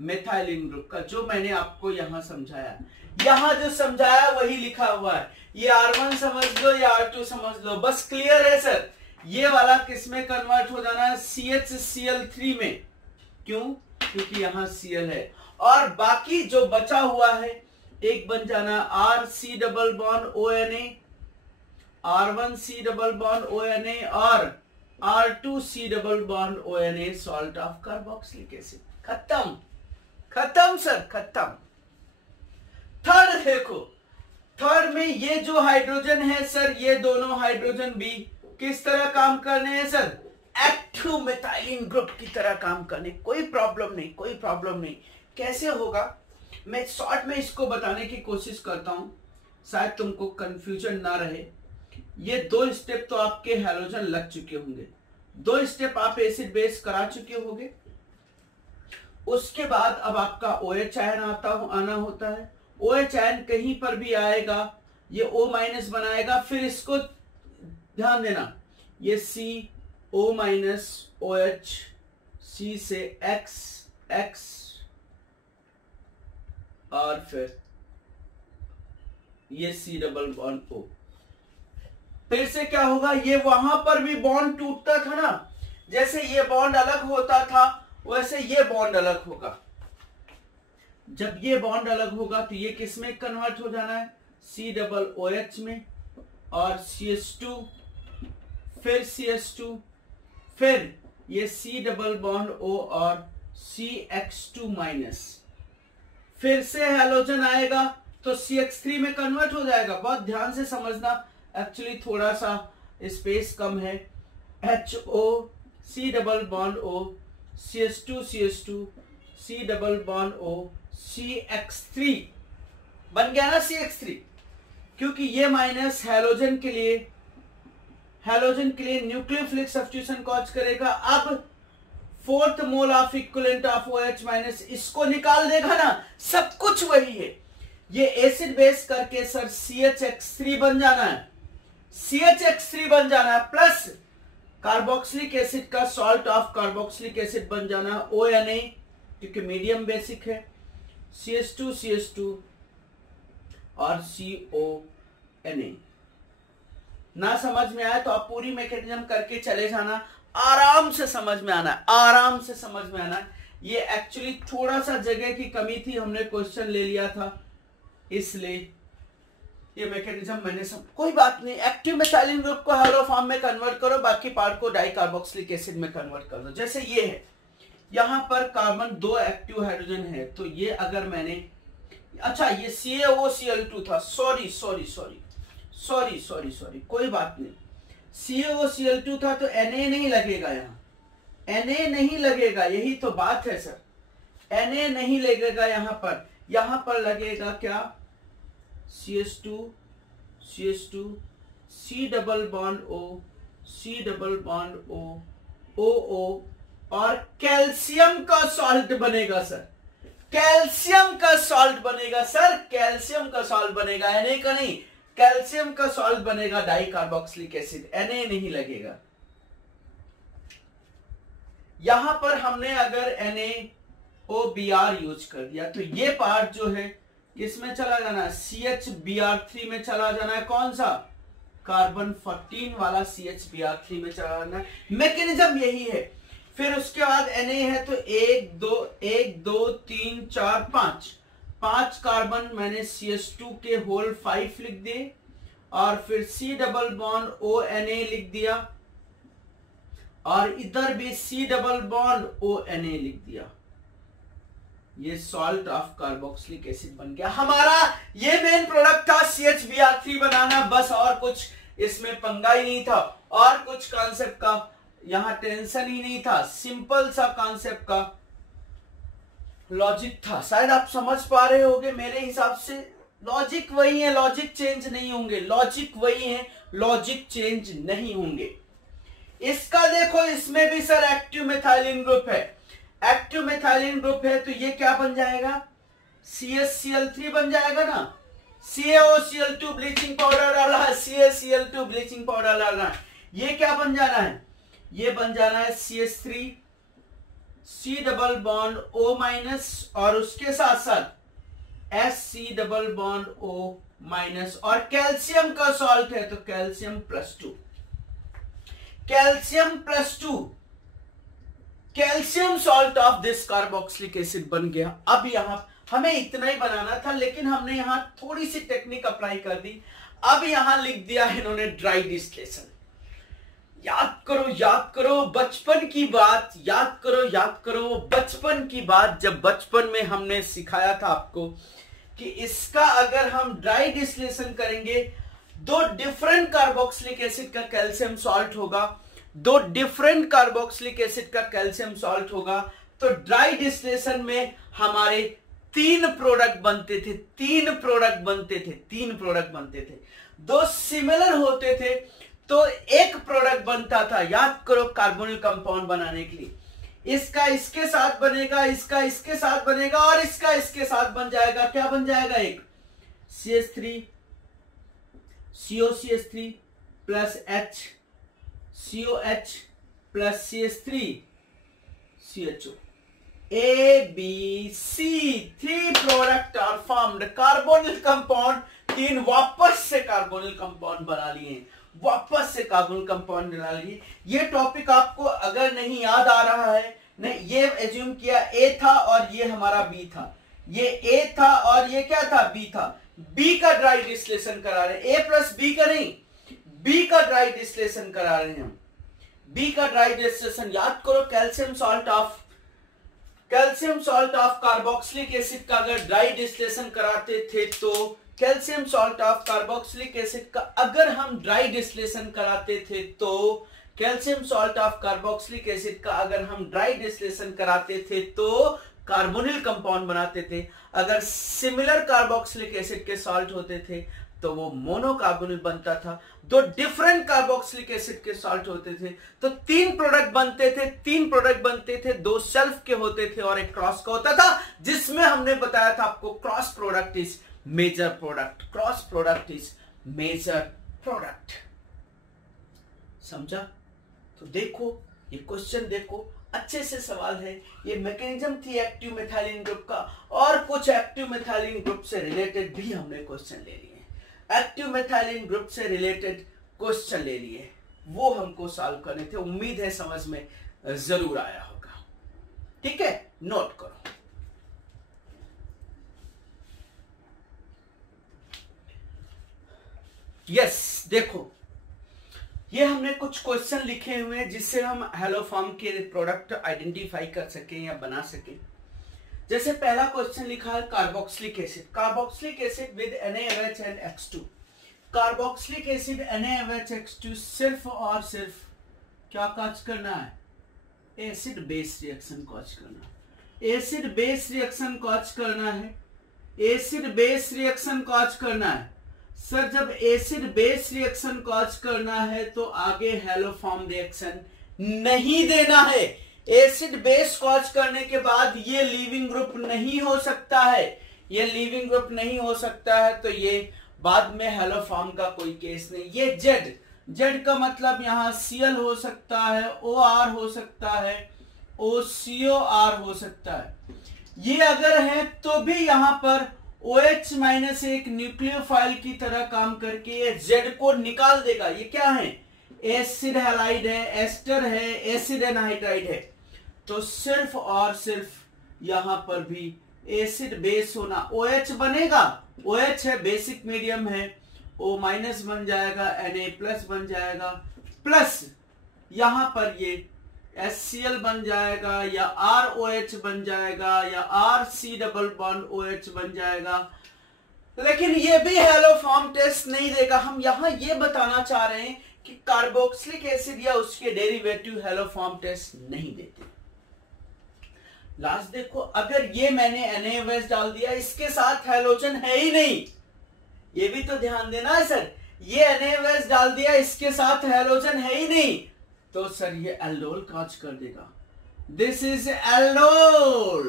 मेथाइलिन ग्रुप का, जो मैंने आपको यहां समझाया, यहां जो समझाया वही लिखा हुआ है। ये R1 समझ लो या R2 समझ लो, बस क्लियर है सर। ये वाला किसमें कन्वर्ट हो जाना है, CHCl3 में, क्यों, क्योंकि यहां Cl है, और बाकी जो बचा हुआ है एक बन जाना RC double bond ONA, R1C double bond ONA और R2C double bond ONA salt of carboxylic acid. खत्म, खत्म सर, खत्म। थर्ड देखो, थर्ड में ये जो हाइड्रोजन है सर, ये दोनों हाइड्रोजन भी किस तरह काम करने हैं सर, एक्टिव मेथाइलिन ग्रुप की तरह काम करने। कोई प्रॉब्लम नहीं, कोई प्रॉब्लम नहीं। कैसे होगा मैं शॉर्ट में इसको बताने की कोशिश करता हूं, शायद तुमको कंफ्यूजन ना रहे। ये 2 स्टेप तो आपके हैलोजन लग चुके होंगे, 2 स्टेप आप एसिड बेस करा चुके होंगे। उसके बाद अब आपका OH आयन आना होता है। OH आयन कहीं पर भी आएगा ये O माइनस बनाएगा, फिर इसको ध्यान देना, ये CO माइनस OH, C से X और फिर ये C डबल बॉन्ड O। फिर से क्या होगा, ये वहां पर भी बॉन्ड टूटता था ना, जैसे ये बॉन्ड अलग होता था वैसे ये बॉन्ड अलग होगा। जब ये बॉन्ड अलग होगा तो ये किस में कन्वर्ट हो जाना है, C डबल OH में, और CH2, फिर CH2, फिर ये C डबल बॉन्ड O और CX2 माइनस, फिर से हैलोजन आएगा तो CH3 में कन्वर्ट हो जाएगा। बहुत ध्यान से समझना, एक्चुअली थोड़ा सा स्पेस कम है। HO, C double bond O, CH2 C double bond O, CX3 बन गया ना CX3, क्योंकि ये माइनस हैलोजन के लिए न्यूक्लियोफिलिक सब्स्टिट्यूशन कॉज करेगा। अब 4th mole of equivalent of OH minus इसको निकाल देगा ना, सब कुछ वही है। ये एसिड बेस करके सर CHX3 बन जाना है, CHX3 बन जाना है, प्लस कार्बोक्सिलिक एसिड का सॉल्ट ऑफ कार्बोक्सिलिक एसिड बन जाना है ONA, क्योंकि मीडियम बेसिक है, CH2 और CONA। ना समझ में आया तो आप पूरी मैकेनिज्म करके चले जाना, आराम से समझ में आना है, आराम से समझ में आना है। ये एक्चुअली थोड़ा सा जगह की कमी थी, हमने क्वेश्चन ले लिया था, इसलिए ये मैकेनिज्म मैंने कोई बात नहीं। एक्टिव मेथाइलिन ग्रुप को हैलो फॉर्म में कन्वर्ट करो, बाकी पार्ट को डाई कार्बोक्सिलिक एसिड में कन्वर्ट कर दो। जैसे ये है, यहां पर कार्बन 2 एक्टिव हाइड्रोजन है, तो ये अगर मैंने, अच्छा ये CaOCl2 था, सॉरी, कोई बात नहीं, CaOCl2 था तो Na नहीं लगेगा, यहां Na नहीं लगेगा, यही तो बात है सर, Na नहीं लगेगा यहां पर लगेगा क्या, CH2 C double bond O OO और कैल्शियम का सॉल्ट बनेगा सर, कैल्शियम का सॉल्ट बनेगा सर, कैल्शियम का सॉल्ट बनेगा, Na का नहीं, कैल्शियम का सॉल्ट बनेगा डाई कार्बोक्सिलिक एसिड, Na नहीं लगेगा। यहां पर हमने अगर NaOBr यूज कर दिया तो ये पार्ट जो है किसमें चला जाना है, CHBr3 में चला जाना है, कौन सा, कार्बन 14 वाला CHBr3 में चला जाना है। मैकेनिज्म यही है। फिर उसके बाद Na है तो 1 2 3 4 5 कार्बन मैंने CH2 के होल 5 लिख दिए, और फिर C डबल बॉन्ड ONA लिख दिया, और इधर भी C डबल बॉन्ड ONA लिख दिया। ये सॉल्ट ऑफ कार्बोक्सिलिक एसिड बन गया हमारा। ये मेन प्रोडक्ट था CHBr3 बनाना, बस और कुछ इसमें पंगा ही नहीं था, और कुछ कॉन्सेप्ट का यहां टेंशन ही नहीं था, सिंपल सा कॉन्सेप्ट का लॉजिक था। शायद आप समझ पा रहे होंगे, मेरे हिसाब से लॉजिक वही है, लॉजिक चेंज नहीं होंगे, लॉजिक वही है, लॉजिक चेंज नहीं होंगे। इसका देखो, इसमें भी सर एक्टिव मेथाइलिन ग्रुप है, एक्टिव मेथाइलिन ग्रुप है, तो ये क्या बन जाएगा, CHCl3 बन जाएगा ना, CaOCl2 ब्लीचिंग पाउडर डाला है, CaCl2 ब्लीचिंग पाउडर डालना है, ये क्या बन जाना है, ये बन जाना है CH3 C double bond O minus, और उसके साथ साथ SC double bond O minus, और कैल्शियम का सॉल्ट है तो calcium +2, calcium salt of this carboxylic acid बन गया। अब यहां हमें इतना ही बनाना था, लेकिन हमने यहां थोड़ी सी टेक्निक अप्लाई कर दी। अब यहां लिख दिया है इन्होंने ड्राई डिस्टिलेशन। याद करो बचपन की बात, याद करो बचपन की बात, जब बचपन में हमने सिखाया था आपको कि इसका अगर हम ड्राई डिस्टिलेशन करेंगे, 2 डिफरेंट कार्बोक्सिलिक एसिड का कैल्शियम सॉल्ट होगा, 2 डिफरेंट कार्बोक्सिलिक एसिड का कैल्शियम सॉल्ट होगा, तो ड्राई डिस्टिलेशन में हमारे 3 प्रोडक्ट बनते थे, 3 प्रोडक्ट बनते थे, 2 सिमिलर होते थे तो एक प्रोडक्ट बनता था। याद करो, कार्बोनिल कंपाउंड बनाने के लिए इसका इसके साथ बनेगा, इसका इसके साथ बनेगा, और इसका इसके साथ बन जाएगा, क्या बन जाएगा, एक CH3 COCH3 plus H COH plus CH3 CHO, ABC 3 product are formed. Carbonyl compound 3 वापस से कार्बोनिल कंपाउंड बना लिए, वापस से कार्बोनिल कंपाउंड बना लिए। ये टॉपिक आपको अगर नहीं याद आ रहा है, नहीं, ये एज्यूम किया A था और ये हमारा B था, ये A था और ये क्या था, B था। B का ड्राई डिस्टिलेशन करा रहे हैं, A प्लस B का नहीं, B का ड्राई डिस्टिलेशन करा रहे हैं हम, B का ड्राई डिस्टिलेशन। याद करो, calcium salt of carboxylic acid का अगर ड्राई डिस्टिलेशन कराते थे, तो calcium salt of carboxylic acid का अगर हम ड्राई डिस्टिलेशन कराते थे, तो calcium salt of carboxylic acid का अगर हम ड्राई डिस्टिलेशन कराते थे, तो कार्बोनिल कंपाउंड बनाते थे। अगर सिमिलर कार्बोक्सिलिक एसिड के सॉल्ट होते थे तो वो मोनोकार्बोनिल बनता था। दो डिफरेंट कार्बोक्सिलिक एसिड के सॉल्ट होते थे तो तीन प्रोडक्ट बनते थे, दो सेल्फ के होते थे और एक क्रॉस का होता था, जिसमें हमने बताया था आपको cross product is major product, cross product is major product. समझा? तो देखो ये क्वेश्चन देखो, अच्छे से सवाल है। ये मैकेनिज्म थी एक्टिव मेथाइलिन ग्रुप का, और कुछ एक्टिव मेथाइलिन ग्रुप से रिलेटेड भी हमने क्वेश्चन ले लिए। एक्टिव मेथाइलिन ग्रुप से रिलेटेड क्वेश्चन ले लिए, वो हमको सॉल्व करने थे। उम्मीद है समझ में जरूर आया होगा। ठीक है, नोट करो। यस, देखो ये हमने कुछ क्वेश्चन लिखे हुए हैं जिससे हम हैलोफॉर्म के प्रोडक्ट आइडेंटिफाई कर सकें या बना सकें। जैसे पहला क्वेश्चन लिखा है carboxylic acid with NaOH and X2। Carboxylic acid NaOH X2 सिर्फ और सिर्फ क्या काज करना है? एसिड बेस रिएक्शन काज करना है। एसिड बेस रिएक्शन काज करना है। एसिड बेस रिएक्शन काज करना है। सर जब एसिड बेस रिएक्शन कॉज करना है तो आगे हैलोफॉर्म रिएक्शन नहीं देना है। एसिड बेस कॉज करने के बाद ये लीविंग ग्रुप नहीं हो सकता है, ये लीविंग ग्रुप नहीं हो सकता है, तो ये बाद में हैलोफॉर्म का कोई केस नहीं। ये जेड का मतलब यहाँ Cl हो सकता है, OR हो सकता है, OCOR हो सकता है। ये अगर है तो भी यहाँ पर OH माइनस एक न्यूक्लियोफाइल की तरह काम करके ये Z को निकाल देगा। ये क्या है? एसिड हैलाइड है, एस्टर है, एसिड एनहाइड्राइड है। तो सिर्फ और सिर्फ यहां पर भी एसिड बेस होना, OH बनेगा, OH है, बेसिक मीडियम है, O माइनस बन जाएगा, Na प्लस बन जाएगा, प्लस यहां पर ये HCl बन जाएगा या ROH बन जाएगा या RC डबल बॉन्ड OH बन जाएगा। लेकिन ये भी हैलोफॉर्म टेस्ट नहीं देगा। हम यहां ये बताना चाह रहे हैं कि कार्बोक्सिलिक एसिड या उसके डेरिवेटिव हैलोफॉर्म टेस्ट नहीं देते। लास्ट देखो, अगर ये मैंने NaOH डाल दिया, इसके साथ हैलोजन है ही नहीं, ये भी तो ध्यान देना है सर। ये NaOH डाल दिया, इसके साथ हैलोजन है ही नहीं, तो सर ये एल्डोल काज कर देगा। This is aldol.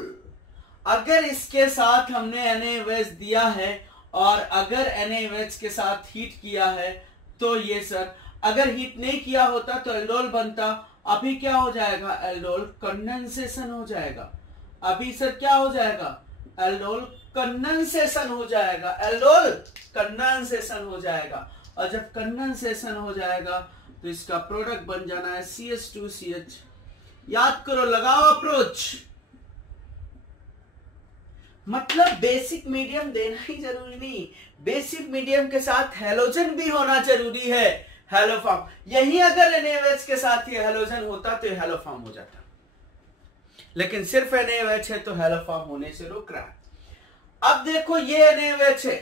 अगर इसके साथ हमने NaOH दिया है और अगर NaOH के साथ हीट किया है तो ये सर, अगर हीट नहीं किया होता तो एल्डोल बनता। अभी क्या हो जाएगा? एल्डोल कंडेंसेशन हो जाएगा। अभी सर क्या हो जाएगा? एल्डोल कंडेंसेशन हो जाएगा। एल्डोल कंडेंसेशन हो जाएगा, और जब कंडेंसेशन हो जाएगा तो इसका प्रोडक्ट बन जाना है CH2CH। याद करो, लगाओ अप्रोच। मतलब बेसिक मीडियम देना ही जरूरी नहीं, बेसिक मीडियम के साथ हैलोजन भी होना जरूरी है। हैलोफॉर्म, यही अगर NaOH के साथ ही हैलोजन होता तो हैलोफॉर्म हो जाता, लेकिन सिर्फ NaOH है तो हैलोफॉर्म होने से रोक रहा है। अब देखो ये NaOH है,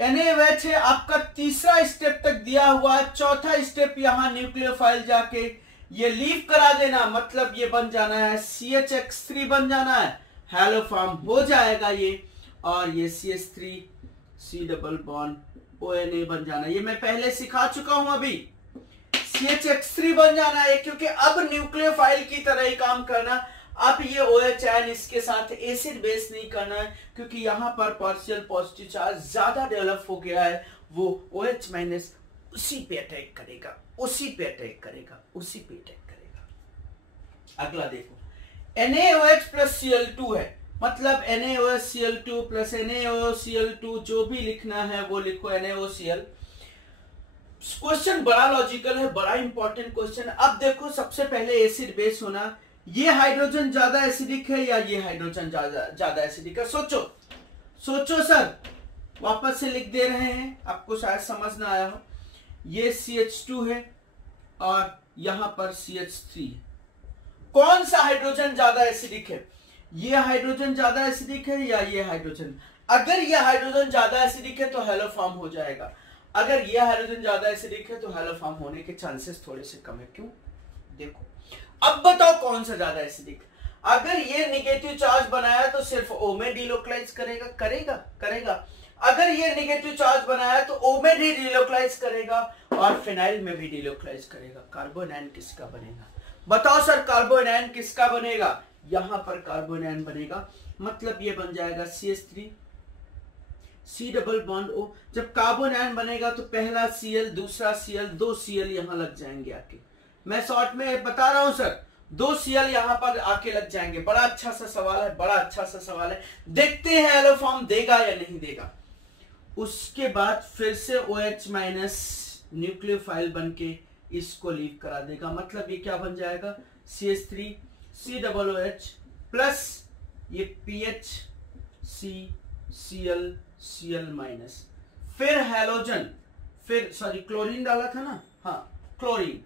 NaOH है, आपका तीसरा स्टेप तक दिया हुआ है। चौथा स्टेप यहां न्यूक्लियोफाइल जाके ये लीव करा देना, मतलब ये बन जाना है CHX3 बन जाना है, हैलोफॉर्म हो जाएगा ये, और ये CH3 C double bond ONA बन जाना। ये मैं पहले सिखा चुका हूं, अभी CHX3 बन जाना है, क्योंकि अब न्यूक्लियोफाइल की तरह ही काम करना। अब ये OH आयन इसके साथ एसिड बेस नहीं करना है, क्योंकि यहां पर पार्शियल पॉजिटिव चार्ज ज्यादा डेवलप हो गया है। वो OH माइनस उसी पे अटैक करेगा, उसी पे अटैक करेगा, उसी पे अटैक करेगा। अगला देखो, NaOH प्लस Cl2 है, मतलब NaOCl2 प्लस NaOCl2, जो भी लिखना है वो लिखो NaOCl। क्वेश्चन बड़ा लॉजिकल है, बड़ा इंपॉर्टेंट क्वेश्चन। अब देखो, सबसे पहले एसिड बेस होना, ये हाइड्रोजन ज्यादा एसिडिक है या ये हाइड्रोजन ज्यादा एसिडिक है? सोचो सोचो सर, वापस से लिख दे रहे हैं, आपको शायद समझ ना आया हो। ये CH2 है और यहां पर CH3 है। कौन सा हाइड्रोजन ज्यादा एसिडिक है? ये हाइड्रोजन ज्यादा एसिडिक है या ये हाइड्रोजन? अगर ये हाइड्रोजन ज्यादा एसिडिक है तो हैलोफॉर्म हो जाएगा, अगर ये हाइड्रोजन ज्यादा एसिडिक है तो हैलोफॉर्म होने के चांसेस थोड़े से कम है। क्यों? देखो, अब बताओ कौन सा ज्यादा एसिडिक? अगर ये निगेटिव चार्ज बनाया तो सिर्फ O में डिलोकलाइज करेगा। अगर ये निगेटिव चार्ज बनाया तो O में भी डिलोकलाइज करेगा और फिनाइल में भी डिलोकलाइज करेगा। कार्बोनाइन किसका बनेगा? बताओ सर, कार्बोनाइन किसका बनेगा? यहां पर कार्बोनाइन बनेगा, मतलब ये बन जाएगा CH3 C double bond O। जब कार्बोनाइन बनेगा तो पहला Cl, दूसरा Cl, 2 Cl यहां लग जाएंगे आके। मैं शॉर्ट में बता रहा हूं सर, 2 Cl यहां पर आके लग जाएंगे। बड़ा अच्छा सा सवाल है, देखते हैं एलो फॉर्म देगा या नहीं देगा। उसके बाद फिर से OH माइनस न्यूक्लियोफाइल बन के इसको लीव करा देगा, मतलब ये क्या बन जाएगा? CH3 C double OH plus ये PH C Cl Cl minus, फिर हैलोजन, फिर सॉरी क्लोरीन डाला था ना, हाँ chlorine,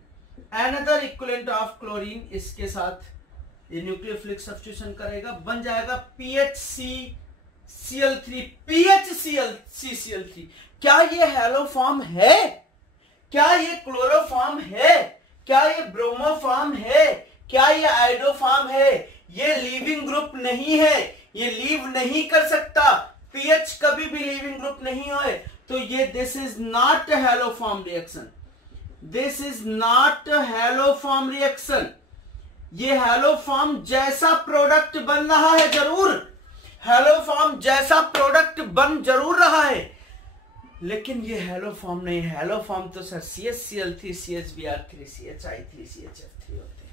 another equivalent of chlorine, इसके साथ ये न्यूक्लियोफिलिक सब्स्टिट्यूशन करेगा, बन जाएगा PHCCl3 PHCl3। क्या ये हैलो फॉर्म है? क्या ये क्लोरोफॉर्म है? क्या ये ब्रोमोफॉर्म है? क्या ये आइडोफॉर्म है? ये लीविंग ग्रुप नहीं है, ये लीव नहीं कर सकता। पीएच कभी भी लीविंग ग्रुप नहीं होए तो ये this is not haloform reaction, this is not haloform reaction. ये हैलोफॉर्म जैसा प्रोडक्ट बन रहा है, जरूर हैलोफॉर्म जैसा प्रोडक्ट बन जरूर रहा है, लेकिन ये हैलोफॉर्म नहीं। हैलोफॉर्म तो sir CHCl3 CHBr3 CHI3 CHF3 होते हैं।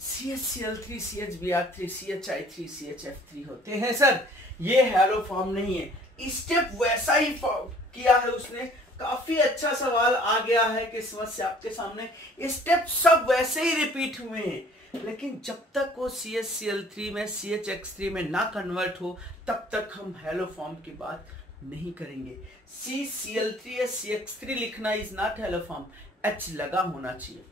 CHCl3 CHBr3 CHI3 CHF3 होते हैं सर, ये हैलोफॉर्म नहीं है। स्टेप वैसा ही किया है उसने, काफी अच्छा सवाल आ गया है कि समस्या आपके सामने, स्टेप सब वैसे ही रिपीट हुए हैं, लेकिन जब तक वो CHCl3 में CHX3 में ना कन्वर्ट हो तब तक हम हैलोफॉर्म की बात नहीं करेंगे। CCl3 या CX3 लिखना इज नॉट हैलोफॉर्म, H लगा होना चाहिए।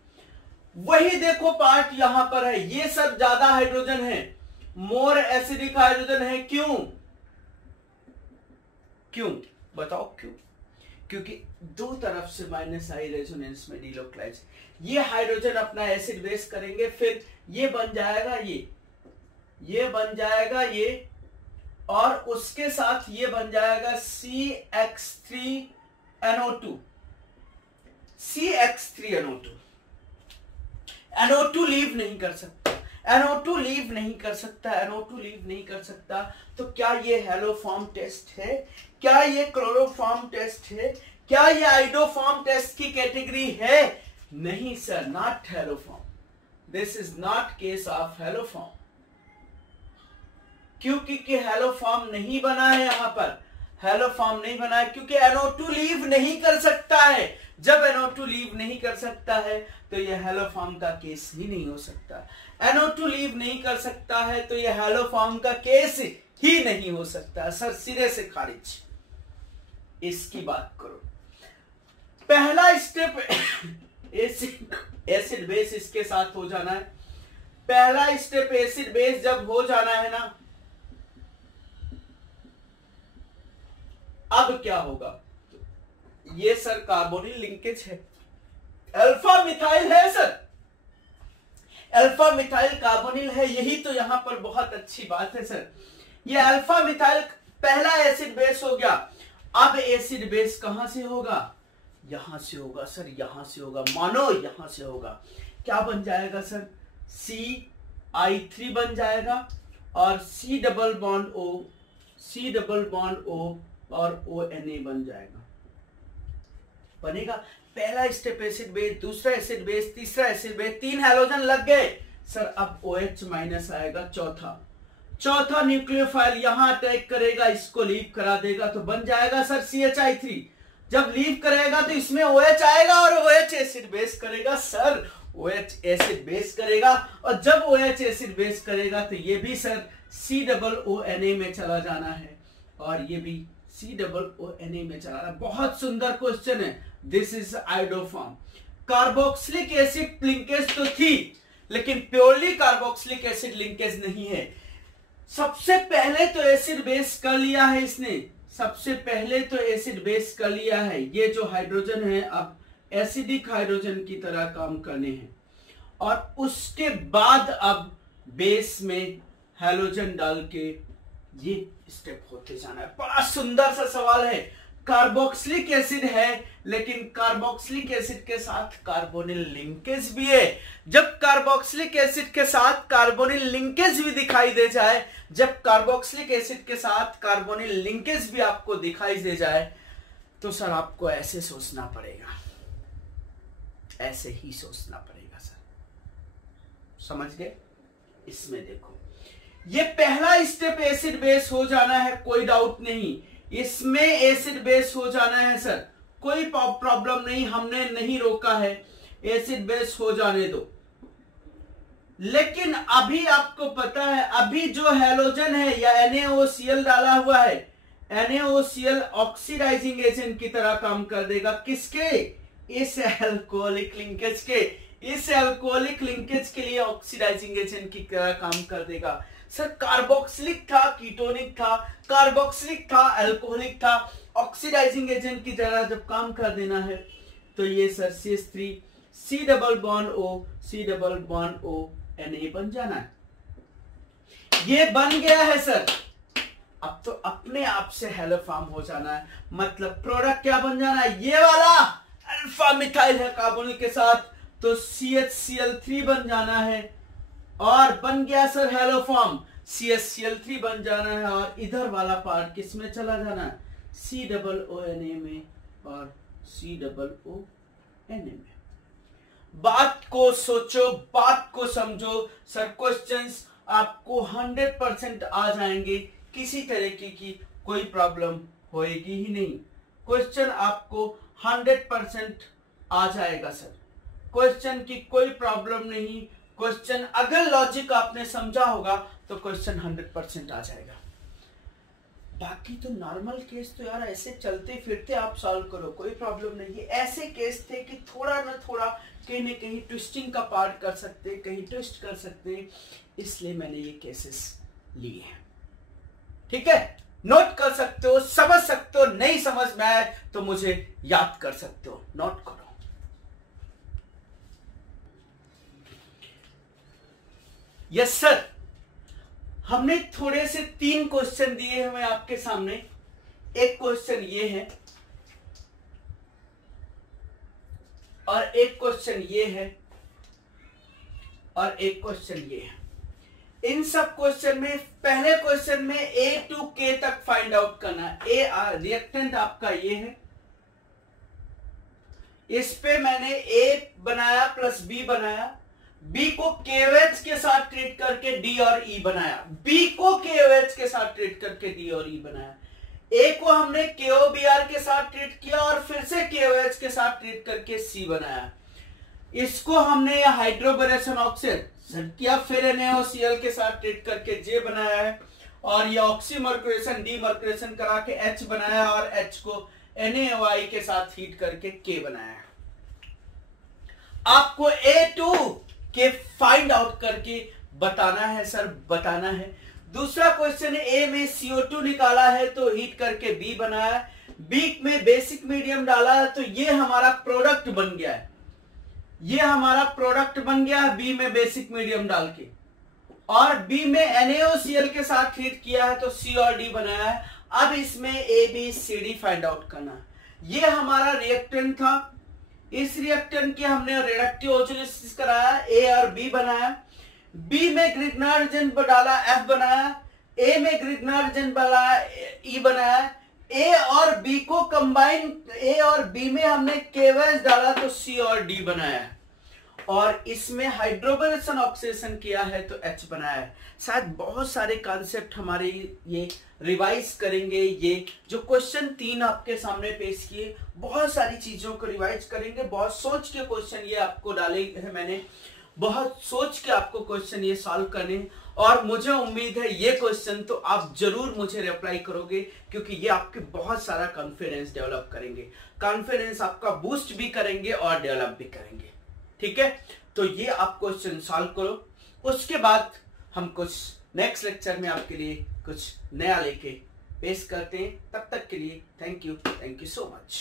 वही देखो पार्ट यहां पर है, ये सब ज्यादा हाइड्रोजन है, मोर एसिडिक हाइड्रोजन है। क्यों बताओ क्यों? क्योंकि दो तरफ से माइनस आई रेजोनेंस में डिलोकलाइज, ये हाइड्रोजन अपना एसिड बेस करेंगे, फिर ये बन जाएगा ये बन जाएगा ये, और उसके साथ ये बन जाएगा CX3NO2 CX3NO2। NO2 लीव नहीं कर सकता, NO2 लीव नहीं कर सकता, NO2 लीव नहीं कर सकता। तो क्या ये हैलोफॉर्म टेस्ट है? क्या ये क्लोरोफॉर्म टेस्ट है? क्या ये आइडोफॉर्म टेस्ट की कैटेगरी है? नहीं sir, not haloform, this is not case of haloform. क्योंकि हैलोफॉर्म नहीं बना है, यहां पर हैलोफॉर्म नहीं बना है क्योंकि NO2 लीव नहीं कर सकता है। जब NO2 लीव नहीं कर सकता है तो यह हैलोफॉर्म का केस ही नहीं हो सकता। NO2 लीव नहीं कर सकता है तो यह हैलोफॉर्म का केस ही नहीं हो सकता। सर सिरे से खारिज, इसकी बात करो। पहला स्टेप एसिड बेस इसके साथ हो जाना है। पहला स्टेप एसिड बेस जब हो जाना है ना, अब क्या होगा? ये सर कार्बोनिल लिंकेज है, अल्फा मिथाइल है सर, अल्फा मिथाइल कार्बोनिल है, यही तो यहां पर बहुत अच्छी बात है सर। ये अल्फा मिथाइल पहला एसिड बेस हो गया। अब एसिड बेस कहां से होगा? यहां से होगा सर, यहां से होगा, मानो यहां से होगा। क्या बन जाएगा सर? CI3 बन जाएगा और C डबल बॉन्ड O और ONA बन जाएगा, बनेगा। पहला स्टेप एसिड बेस, दूसरा एसिड बेस, तीसरा एसिड बेस, 3 हैलोजन लग गए सर। अब OH माइनस आएगा, चौथा न्यूक्लियोफाइल यहां अटैक करेगा, इसको लीव करा देगा तो बन जाएगा सर CHI3। जब लीव करेगा तो इसमें OH आएगा और OH एसिड बेस करेगा सर, OH एसिड बेस करेगा, और जब OH एसिड बेस करेगा तो ये भी सर COONA में चला जाना है और ये भी COONA में चला रहा है। बहुत सुंदर क्वेश्चन है। This is iodoform. Carboxylic acid linkage तो थी, लेकिन प्योरली कार्बोक्सिलिक एसिड लिंकेज नहीं है। सबसे पहले तो एसिड बेस कर लिया है इसने, सबसे पहले तो एसिड बेस कर लिया है। ये जो हाइड्रोजन है अब एसिडिक हाइड्रोजन की तरह काम करने हैं, और उसके बाद अब बेस में हैलोजन डाल के ये स्टेप होते जाना है। बड़ा सुंदर सा सवाल है। कार्बोक्सिलिक एसिड है, लेकिन कार्बोक्सिलिक एसिड के साथ कार्बोनिल लिंकेज भी है। जब कार्बोक्सिलिक एसिड के साथ कार्बोनिल लिंकेज भी दिखाई दे जाए, जब कार्बोक्सिलिक एसिड के साथ कार्बोनिल लिंकेज भी आपको दिखाई दे जाए, तो सर आपको ऐसे सोचना पड़ेगा, ऐसे ही सोचना पड़ेगा सर। समझ गए? इसमें देखो, ये पहला स्टेप एसिड बेस हो जाना है, कोई डाउट नहीं। इसमें एसिड बेस हो जाना है सर, कोई प्रॉब्लम नहीं, हमने नहीं रोका है, एसिड बेस हो जाने दो। लेकिन अभी आपको पता है, अभी जो हैलोजन है या NaOCl डाला हुआ है, NaOCl ऑक्सीडाइजिंग एजेंट की तरह काम कर देगा। किसके? इस अल्कोहलिक लिंकेज के। इस अल्कोहलिक लिंकेज के लिए ऑक्सीडाइजिंग एजेंट की तरह काम कर देगा। सर कार्बोक्सिलिक था, कीटोनिक था, कार्बोक्सिलिक था, अल्कोहलिक था, ऑक्सीडाइजिंग एजेंट की तरह जब काम कर देना है, तो ये sir CH3 C double bond O Na बन जाना है। ये बन गया है सर। अब तो अपने आप से हेलो फॉर्म हो जाना है। मतलब प्रोडक्ट क्या बन जाना है? ये वाला अल्फा मिथाइल है कार्बोनिल के साथ, तो CHCl3 बन जाना है। और बन गया सर हेलो फॉर्म, CHCl3 बन जाना है। और इधर वाला पार्ट किस में चला जाना है? COONA में और COONA में। बात को सोचो, बात को समझो सर। क्वेश्चंस आपको 100% आ जाएंगे, किसी तरीके की कोई प्रॉब्लम होएगी ही नहीं। क्वेश्चन आपको 100% आ जाएगा सर, क्वेश्चन की कोई प्रॉब्लम नहीं। क्वेश्चन अगर लॉजिक आपने समझा होगा तो क्वेश्चन 100% आ जाएगा। बाकी तो नॉर्मल केस तो यार ऐसे चलते फिरते आप सॉल्व करो, कोई प्रॉब्लम नहीं है। ऐसे केस थे कि थोड़ा ना थोड़ा कहीं ना कहीं ट्विस्टिंग का पार्ट कर सकते, कहीं ट्विस्ट कर सकते, इसलिए मैंने ये केसेस लिए हैं। ठीक है, नोट कर सकते हो, समझ सकते हो। नहीं समझ में आए तो मुझे याद कर सकते हो, नोट करो। यस सर, हमने थोड़े से 3 क्वेश्चन दिए हैं आपके सामने। एक क्वेश्चन ये है और एक क्वेश्चन ये है और एक क्वेश्चन ये है। इन सब क्वेश्चन में पहले क्वेश्चन में A to K तक फाइंड आउट करना है। A रिएक्टेंट आपका ये है, इस पे मैंने A बनाया प्लस B बनाया, B को KOH के साथ ट्रीट करके D और E बनाया, B को KOH के साथ ट्रीट करके D और E बनाया, A को हमने KOBr के साथ ट्रीट किया और फिर से KOH के साथ ट्रीट करके C बनाया। इसको हमने हाइड्रोबोरेशन ऑक्साइड किया, फिर NaOCl के साथ ट्रीट करके J बनाया है, और ये ऑक्सीमर्कुरेशन डीमर्कुरेशन करा के H बनाया और H को NaOI के साथ हीट करके K बनाया है। आपको A2 के फाइंड आउट करके बताना है सर, बताना है। दूसरा क्वेश्चन है, A में CO2 निकाला है तो हीट करके B बनाया, B में बेसिक मीडियम डाला है तो ये हमारा प्रोडक्ट बन गया है, ये हमारा प्रोडक्ट बन गया है B में बेसिक मीडियम डाल के, और B में NaOCl के साथ हीट किया है तो C और D बनाया है। अब इसमें ABCD फाइंड आउट करना। ये हमारा रिएक्टेंट था, इस रिएक्टेंट की हमने रिडक्टिव ओजोनेसिस कराया, A और B बनाया, B में ग्रिग्नार्ड डाला F बनाया, A में ग्रिग्नार्ड बनाया E बनाया, A और B को कंबाइन, A और B में हमने KOH डाला तो C और D बनाया, और इसमें हाइड्रोबोरेशन ऑक्सीडेशन किया है तो H बनाया है। शायद बहुत सारे कॉन्सेप्ट हमारे ये रिवाइज करेंगे। ये जो क्वेश्चन 3 आपके सामने पेश किए, बहुत सारी चीजों को रिवाइज करेंगे। बहुत सोच के क्वेश्चन ये आपको डाले हैं मैंने, बहुत सोच के आपको क्वेश्चन ये सॉल्व करने, और मुझे उम्मीद है ये क्वेश्चन तो आप जरूर मुझे रिप्लाई करोगे, क्योंकि ये आपके बहुत सारा कॉन्फिडेंस डेवलप करेंगे, कॉन्फिडेंस आपका बूस्ट भी करेंगे और डेवलप भी करेंगे। ठीक है, तो ये आप क्वेश्चन सॉल्व करो, उसके बाद हम कुछ नेक्स्ट लेक्चर में आपके लिए कुछ नया लेके पेश करते हैं। तब तक के लिए थैंक यू सो मच।